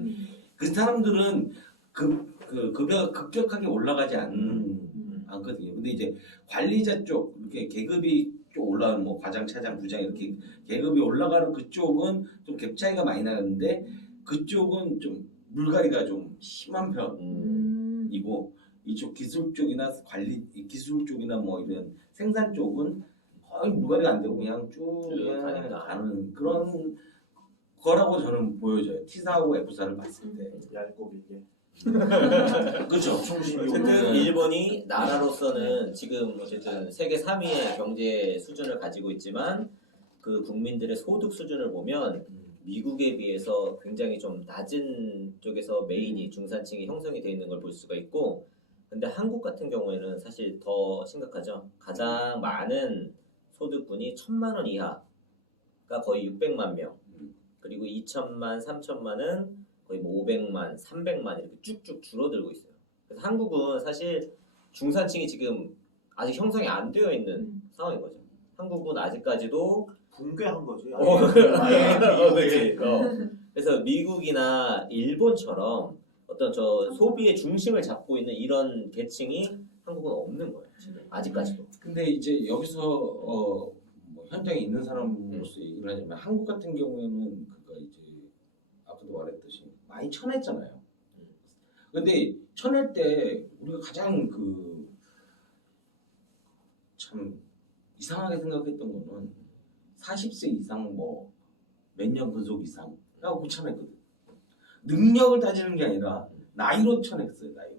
그 사람들은 그 급여가 급격하게 올라가지 않거든요. 근데 이제 관리자 쪽 이렇게 계급이 좀 올라가는 뭐 과장, 차장, 부장 이렇게 계급이 올라가는 그쪽은 좀 갭 차이가 많이 나는데 그쪽은 좀 물갈이가 좀 심한 편이고 이쪽 기술 쪽이나 기술 쪽이나 뭐 이런 생산 쪽은 거의 물갈이가 안 되고 그냥 쭉 가는 그런 거라고 저는 보여져요. T사하고 F사를 봤을 때. 얇고 길게. 그렇죠. 어쨌든 일본이 나라로서는 지금 어쨌든 세계 3위의 경제 수준을 가지고 있지만 그 국민들의 소득 수준을 보면 미국에 비해서 굉장히 좀 낮은 쪽에서 메인이 중산층이 형성이 되어 있는 걸 볼 수가 있고, 근데 한국 같은 경우에는 사실 더 심각하죠. 가장 많은 소득군이 1,000만 원 이하가 거의 600만 명, 그리고 2천만, 3천만은 거의 뭐 500만, 300만 이렇게 쭉쭉 줄어들고 있어요. 그래서 한국은 사실 중산층이 지금 아직 형성이 안 되어 있는 상황인 거죠. 한국은 아직까지도 붕괴한 거지. 그치. 그래서 미국이나 일본처럼 어떤 저 소비의 중심을 잡고 있는 이런 계층이 한국은 없는 거예요. 지금 아직까지도. 근데 이제 여기서 뭐 현장에 있는 사람으로서 얘기를 하자면 한국 같은 경우에는 그가 이제 아까도 말했듯이 많이 쳐냈잖아요. 근데 쳐낼 때 우리가 가장 그 참 이상하게 생각했던 거는 40세 이상 뭐 몇 년 근속 이상 하고 쳐냈거든. 능력을 따지는 게 아니라 나이로 쳐냈어요. 나이로.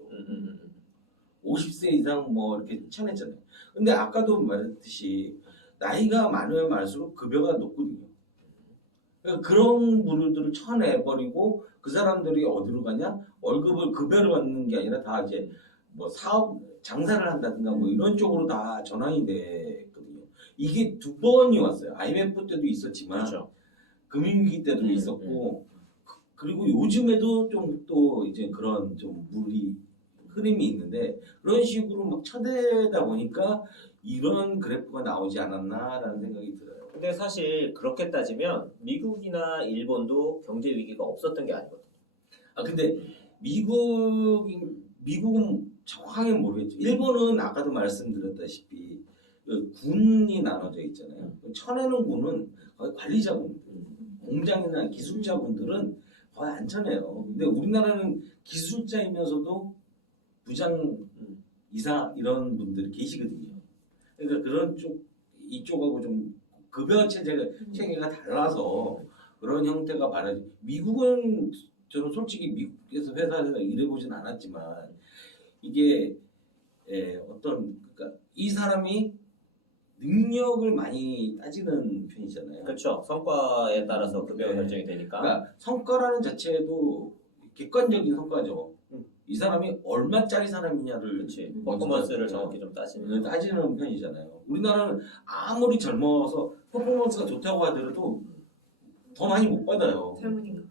50세 이상 뭐 이렇게 쳐냈잖아요. 근데 아까도 말했듯이 나이가 많으면 많을수록 급여가 높거든요. 그러니까 그런 분들을 쳐내버리고 그 사람들이 어디로 가냐? 월급을 급여를 받는 게 아니라 다 이제 뭐 사업 장사를 한다든가 뭐 이런 쪽으로 다 전환이 됐거든요. 이게 두 번이 왔어요. IMF 때도 있었지만 그렇죠. 금융위기 때도 있었고 그리고 요즘에도 좀 또 이제 그런 좀 흐름이 있는데 그런 식으로 막 쳐대다 보니까 이런 그래프가 나오지 않았나라는 생각이 들어요. 근데 사실 그렇게 따지면 미국이나 일본도 경제 위기가 없었던 게 아니거든요. 아 근데 미국은 정확하게 모르겠죠. 일본은 아까도 말씀드렸다시피 그 군이 나눠져 있잖아요. 쳐내는 군은 거의 관리자군들, 공장이나 기술자분들은 거의 안 쳐내요. 근데 우리나라는 기술자이면서도 부장 이사 이런 분들이 계시거든요. 그러니까 그런 쪽 이쪽하고 좀 급여 체계가 달라서 그런 형태가 많아요. 미국은 저는 솔직히 미국에서 회사에서 일해보진 않았지만 이게 그러니까 이 사람이 능력을 많이 따지는 편이잖아요. 그렇죠. 성과에 따라서 급여가 결정이 되니까. 그러니까 성과라는 자체도 객관적인 성과죠. 이 사람이 얼마짜리 사람이냐를 그렇지. 퍼포먼스를 정확히 좀 따지는 편이잖아요. 우리나라는 아무리 젊어서 퍼포먼스가 좋다고 하더라도 더 많이 못 받아요. 젊으니까.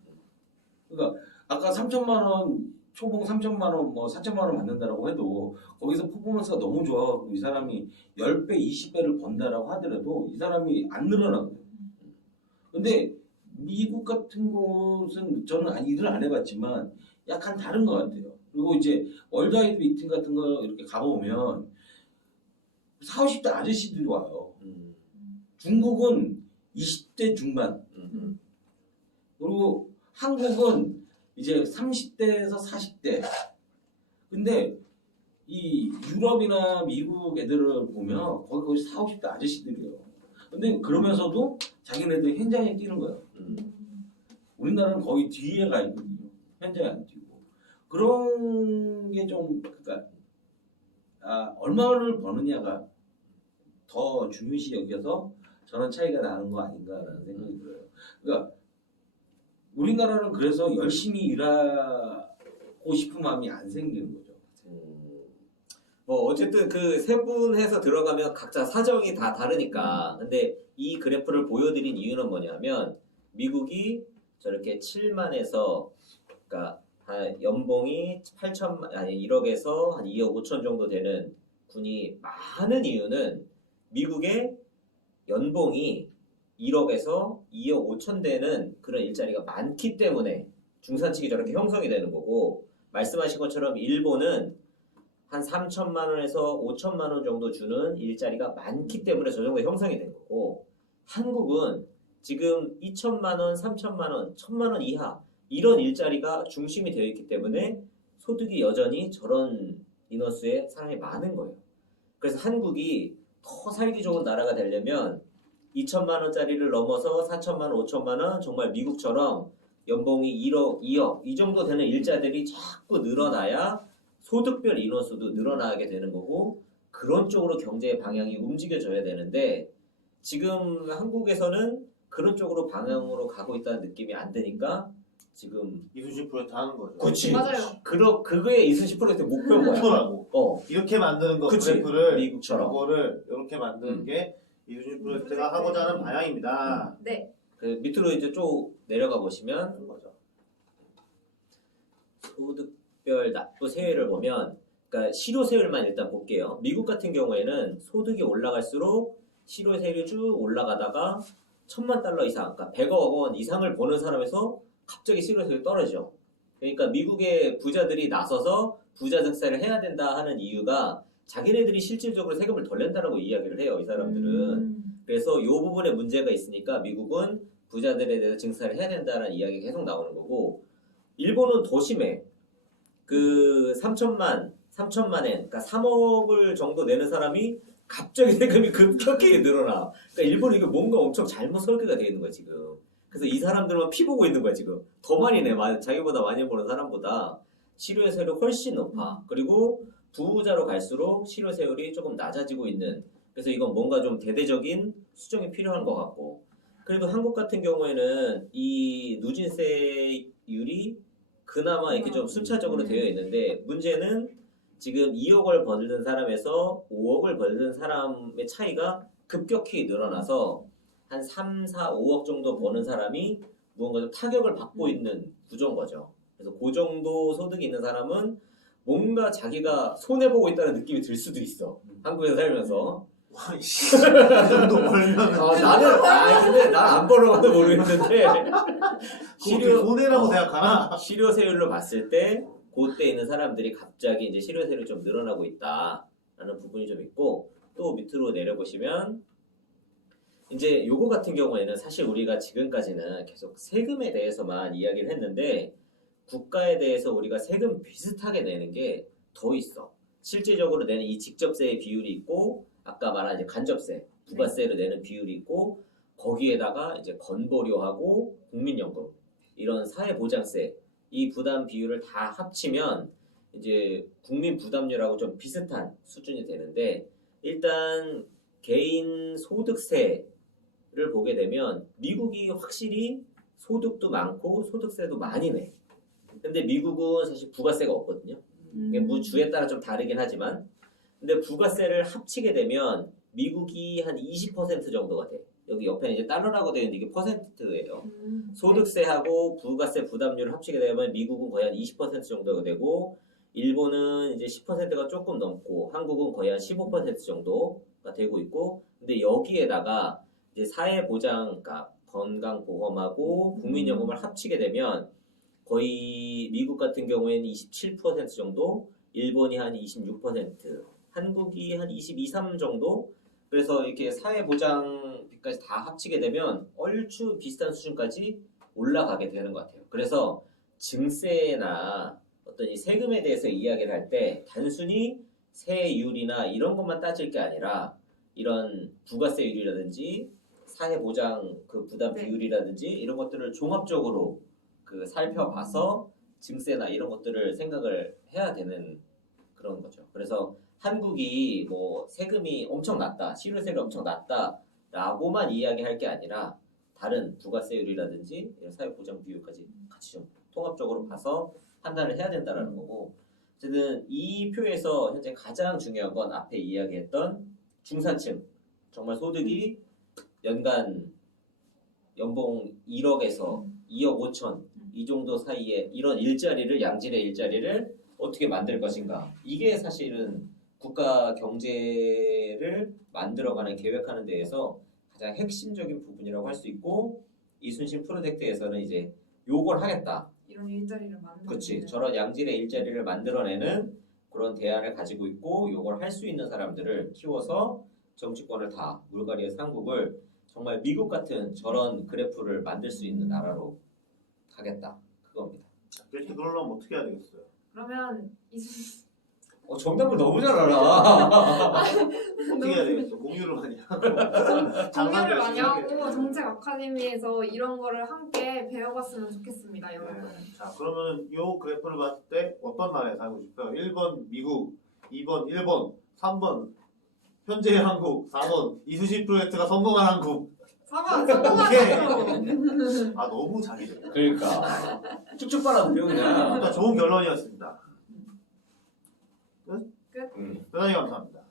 그러니까 아까 3천만 원 초봉 3천만 원, 뭐 4천만 원 받는다라고 해도 거기서 퍼포먼스가 너무 좋아가지고 이 사람이 10배, 20배를 번다라고 하더라도 이 사람이 안 늘어나거든요. 근데 미국 같은 곳은 저는 일을 안 해봤지만 약간 다른 것 같아요. 그리고 이제 월드와이드 미팅 같은 거 이렇게 가보면 40, 50대 아저씨들이 와요. 중국은 20대 중반. 그리고 한국은 이제 30대에서 40대. 근데 이 유럽이나 미국 애들을 보면 거의 40, 50대 아저씨들이에요. 근데 그러면서도 자기네들 현장에 뛰는 거예요. 우리나라는 거의 뒤에 가 있거든요. 현장에 안 뛰고. 그런 게 좀 그러니까 얼마를 버느냐가 더 중요시 여겨서 저런 차이가 나는 거 아닌가라는 생각이 들어요. 그러니까 우리나라는 그래서 열심히 일하고 싶은 마음이 안 생기는 거죠. 뭐 어쨌든 그 세 분 해서 들어가면 각자 사정이 다 다르니까. 근데 이 그래프를 보여드린 이유는 뭐냐면 미국이 저렇게 7만에서 그러니까 한 연봉이 1억에서 한 2억 5천 정도 되는 군이 많은 이유는 미국의 연봉이 1억에서 2억 5천 되는 그런 일자리가 많기 때문에 중산층이 저렇게 형성이 되는 거고, 말씀하신 것처럼 일본은 한 3천만 원에서 5천만 원 정도 주는 일자리가 많기 때문에 저 정도 형성이 된 거고, 한국은 지금 2천만 원, 3천만 원, 1천만 원 이하 이런 일자리가 중심이 되어 있기 때문에 소득이 여전히 저런 인원수의 사람이 많은 거예요. 그래서 한국이 더 살기 좋은 나라가 되려면 2천만 원짜리를 넘어서 4천만 원, 5천만 원, 정말 미국처럼 연봉이 1억, 2억 이 정도 되는 일자들이 자꾸 늘어나야 소득별 인원수도 늘어나게 되는 거고, 그런 쪽으로 경제의 방향이 움직여져야 되는데 지금 한국에서는 그런 쪽으로 방향으로 가고 있다는 느낌이 안 드니까 지금 이순신 프로젝트 하는 거죠. 그치. 맞아요. 그게 이순신 프로젝트 목표인 거야. 목표라고. 이렇게 만드는 거 그치. 그래프를 미국처럼. 이거를 이렇게 만드는 게 이순신 프로젝트가 하고자 하는 방향입니다. 네. 그 밑으로 이제 쭉 내려가 보시면 하는 거죠. 소득별 납부 세율을 보면, 그러니까 실효세율만 일단 볼게요. 미국 같은 경우에는 소득이 올라갈수록 실효세율이 쭉 올라가다가 1,000만 달러 이상, 그러니까 100억 원 이상을 버는 사람에서 갑자기 실효세율이 떨어져. 그러니까 미국의 부자들이 나서서 부자 증세를 해야 된다 하는 이유가 자기네들이 실질적으로 세금을 덜 낸다라고 이야기를 해요, 이 사람들은. 그래서 이 부분에 문제가 있으니까 미국은 부자들에 대해서 증세를 해야 된다는 이야기가 계속 나오는 거고, 일본은 더 심해. 그 3천만 엔, 그러니까 3억을 정도 내는 사람이 갑자기 세금이 급격히 늘어나. 그러니까 일본이 이게 뭔가 엄청 잘못 설계가 되어 있는 거야 지금. 그래서 이 사람들만 피 보고 있는 거야 지금. 더 많이 내. 자기보다 많이 버는 사람보다 실효세율이 훨씬 높아. 그리고 부자로 갈수록 실효세율이 조금 낮아지고 있는. 그래서 이건 뭔가 좀 대대적인 수정이 필요한 것 같고. 그래도 한국 같은 경우에는 이 누진세율이 그나마 이렇게 좀 순차적으로 되어 있는데 문제는 지금 2억을 벌는 사람에서 5억을 벌는 사람의 차이가 급격히 늘어나서 한 3, 4, 5억 정도 버는 사람이 무언가 좀 타격을 받고 있는 구조인 거죠. 그래서 그 정도 소득이 있는 사람은 뭔가 자기가 손해보고 있다는 느낌이 들 수도 있어. 한국에서 살면서. 와, 씨. 그 정도 벌면 근데 난 안 벌어봐도 모르겠는데. 그거 손해라고 생각하나? 실효세율로 봤을 때 그때 있는 사람들이 갑자기 이제 실효세율이 좀 늘어나고 있다라는 부분이 좀 있고 또 밑으로 내려보시면 이제 요거 같은 경우에는 사실 우리가 지금까지는 계속 세금에 대해서만 이야기를 했는데 국가에 대해서 우리가 세금 비슷하게 내는 게 더 있어. 실질적으로 내는 이 직접세의 비율이 있고 아까 말한 이제 간접세, 부가세를 내는 비율이 있고 거기에다가 이제 건보료하고 국민연금 이런 사회보장세 이 부담 비율을 다 합치면 이제 국민 부담률하고 좀 비슷한 수준이 되는데 일단 개인 소득세를 보게 되면 미국이 확실히 소득도 많고 소득세도 많이 내. 근데 미국은 사실 부가세가 없거든요. 이게 뭐 주에 따라 좀 다르긴 하지만 근데 부가세를 합치게 되면 미국이 한 20% 정도가 돼. 여기 옆에 이제 달러라고 되어 있는데 이게 퍼센트예요. 소득세하고 부가세 부담률을 합치게 되면 미국은 거의 한 20% 정도가 되고 일본은 이제 10%가 조금 넘고 한국은 거의 한 15% 정도가 되고 있고 근데 여기에다가 이제 사회보장가 건강보험하고 국민연금을 합치게 되면 거의 미국 같은 경우에는 27% 정도, 일본이 한 26%, 한국이 한 22, 3 정도. 그래서 이렇게 사회보장비까지 다 합치게 되면 얼추 비슷한 수준까지 올라가게 되는 것 같아요. 그래서 증세나 어떤 이 세금에 대해서 이야기를 할 때 단순히 세율이나 이런 것만 따질 게 아니라 이런 부가세율이라든지 사회보장 그 부담 비율이라든지 이런 것들을 종합적으로 그 살펴봐서 증세나 이런 것들을 생각을 해야 되는 그런 거죠. 그래서 한국이 뭐 세금이 엄청 낮다, 실효세율이 엄청 낮다라고만 이야기할 게 아니라 다른 부가세율이라든지 이런 사회보장 비율까지 같이 좀 통합적으로 봐서 판단을 해야 된다는 거고 어쨌든 이 표에서 현재 가장 중요한 건 앞에 이야기했던 중산층 정말 소득이 연간 연봉 1억에서 2억 5천 이 정도 사이에 이런 일자리를 양질의 일자리를 어떻게 만들 것인가 이게 사실은 국가 경제를 만들어가는 계획하는 데에서 가장 핵심적인 부분이라고 할 수 있고 이순신 프로젝트에서는 이제 요걸 하겠다. 이런 일자리를 만들어. 그렇지. 저런 양질의 일자리를 만들어내는 그런 대안을 가지고 있고 요걸 할 수 있는 사람들을 키워서 정치권을 다 물갈이해서 한국을 정말 미국 같은 저런 그래프를 만들 수 있는 나라로 가겠다. 그겁니다. 그렇게 그러려면 어떻게 해야 되겠어요? 그러면 정답을 너무 잘 알아. 어떻게 해야 되겠어? 공유를 많이 하고 공유를 많이 하고 정책 아카데미에서 이런 거를 함께 배워봤으면 좋겠습니다, 여러분. 자, 그러면 이 그래프를 봤을 때 어떤 나라에 살고 싶어요? 1번 미국, 2번 일본, 3번 현재의 한국, 4번 이순신 프로젝트가 성공한 한국. 4번 성공하죠. 아, 너무 자기들. 그러니까 쭉쭉 빨아들여 그냥. 일단 좋은 결론이었습니다. 끝. 대단히 감사합니다.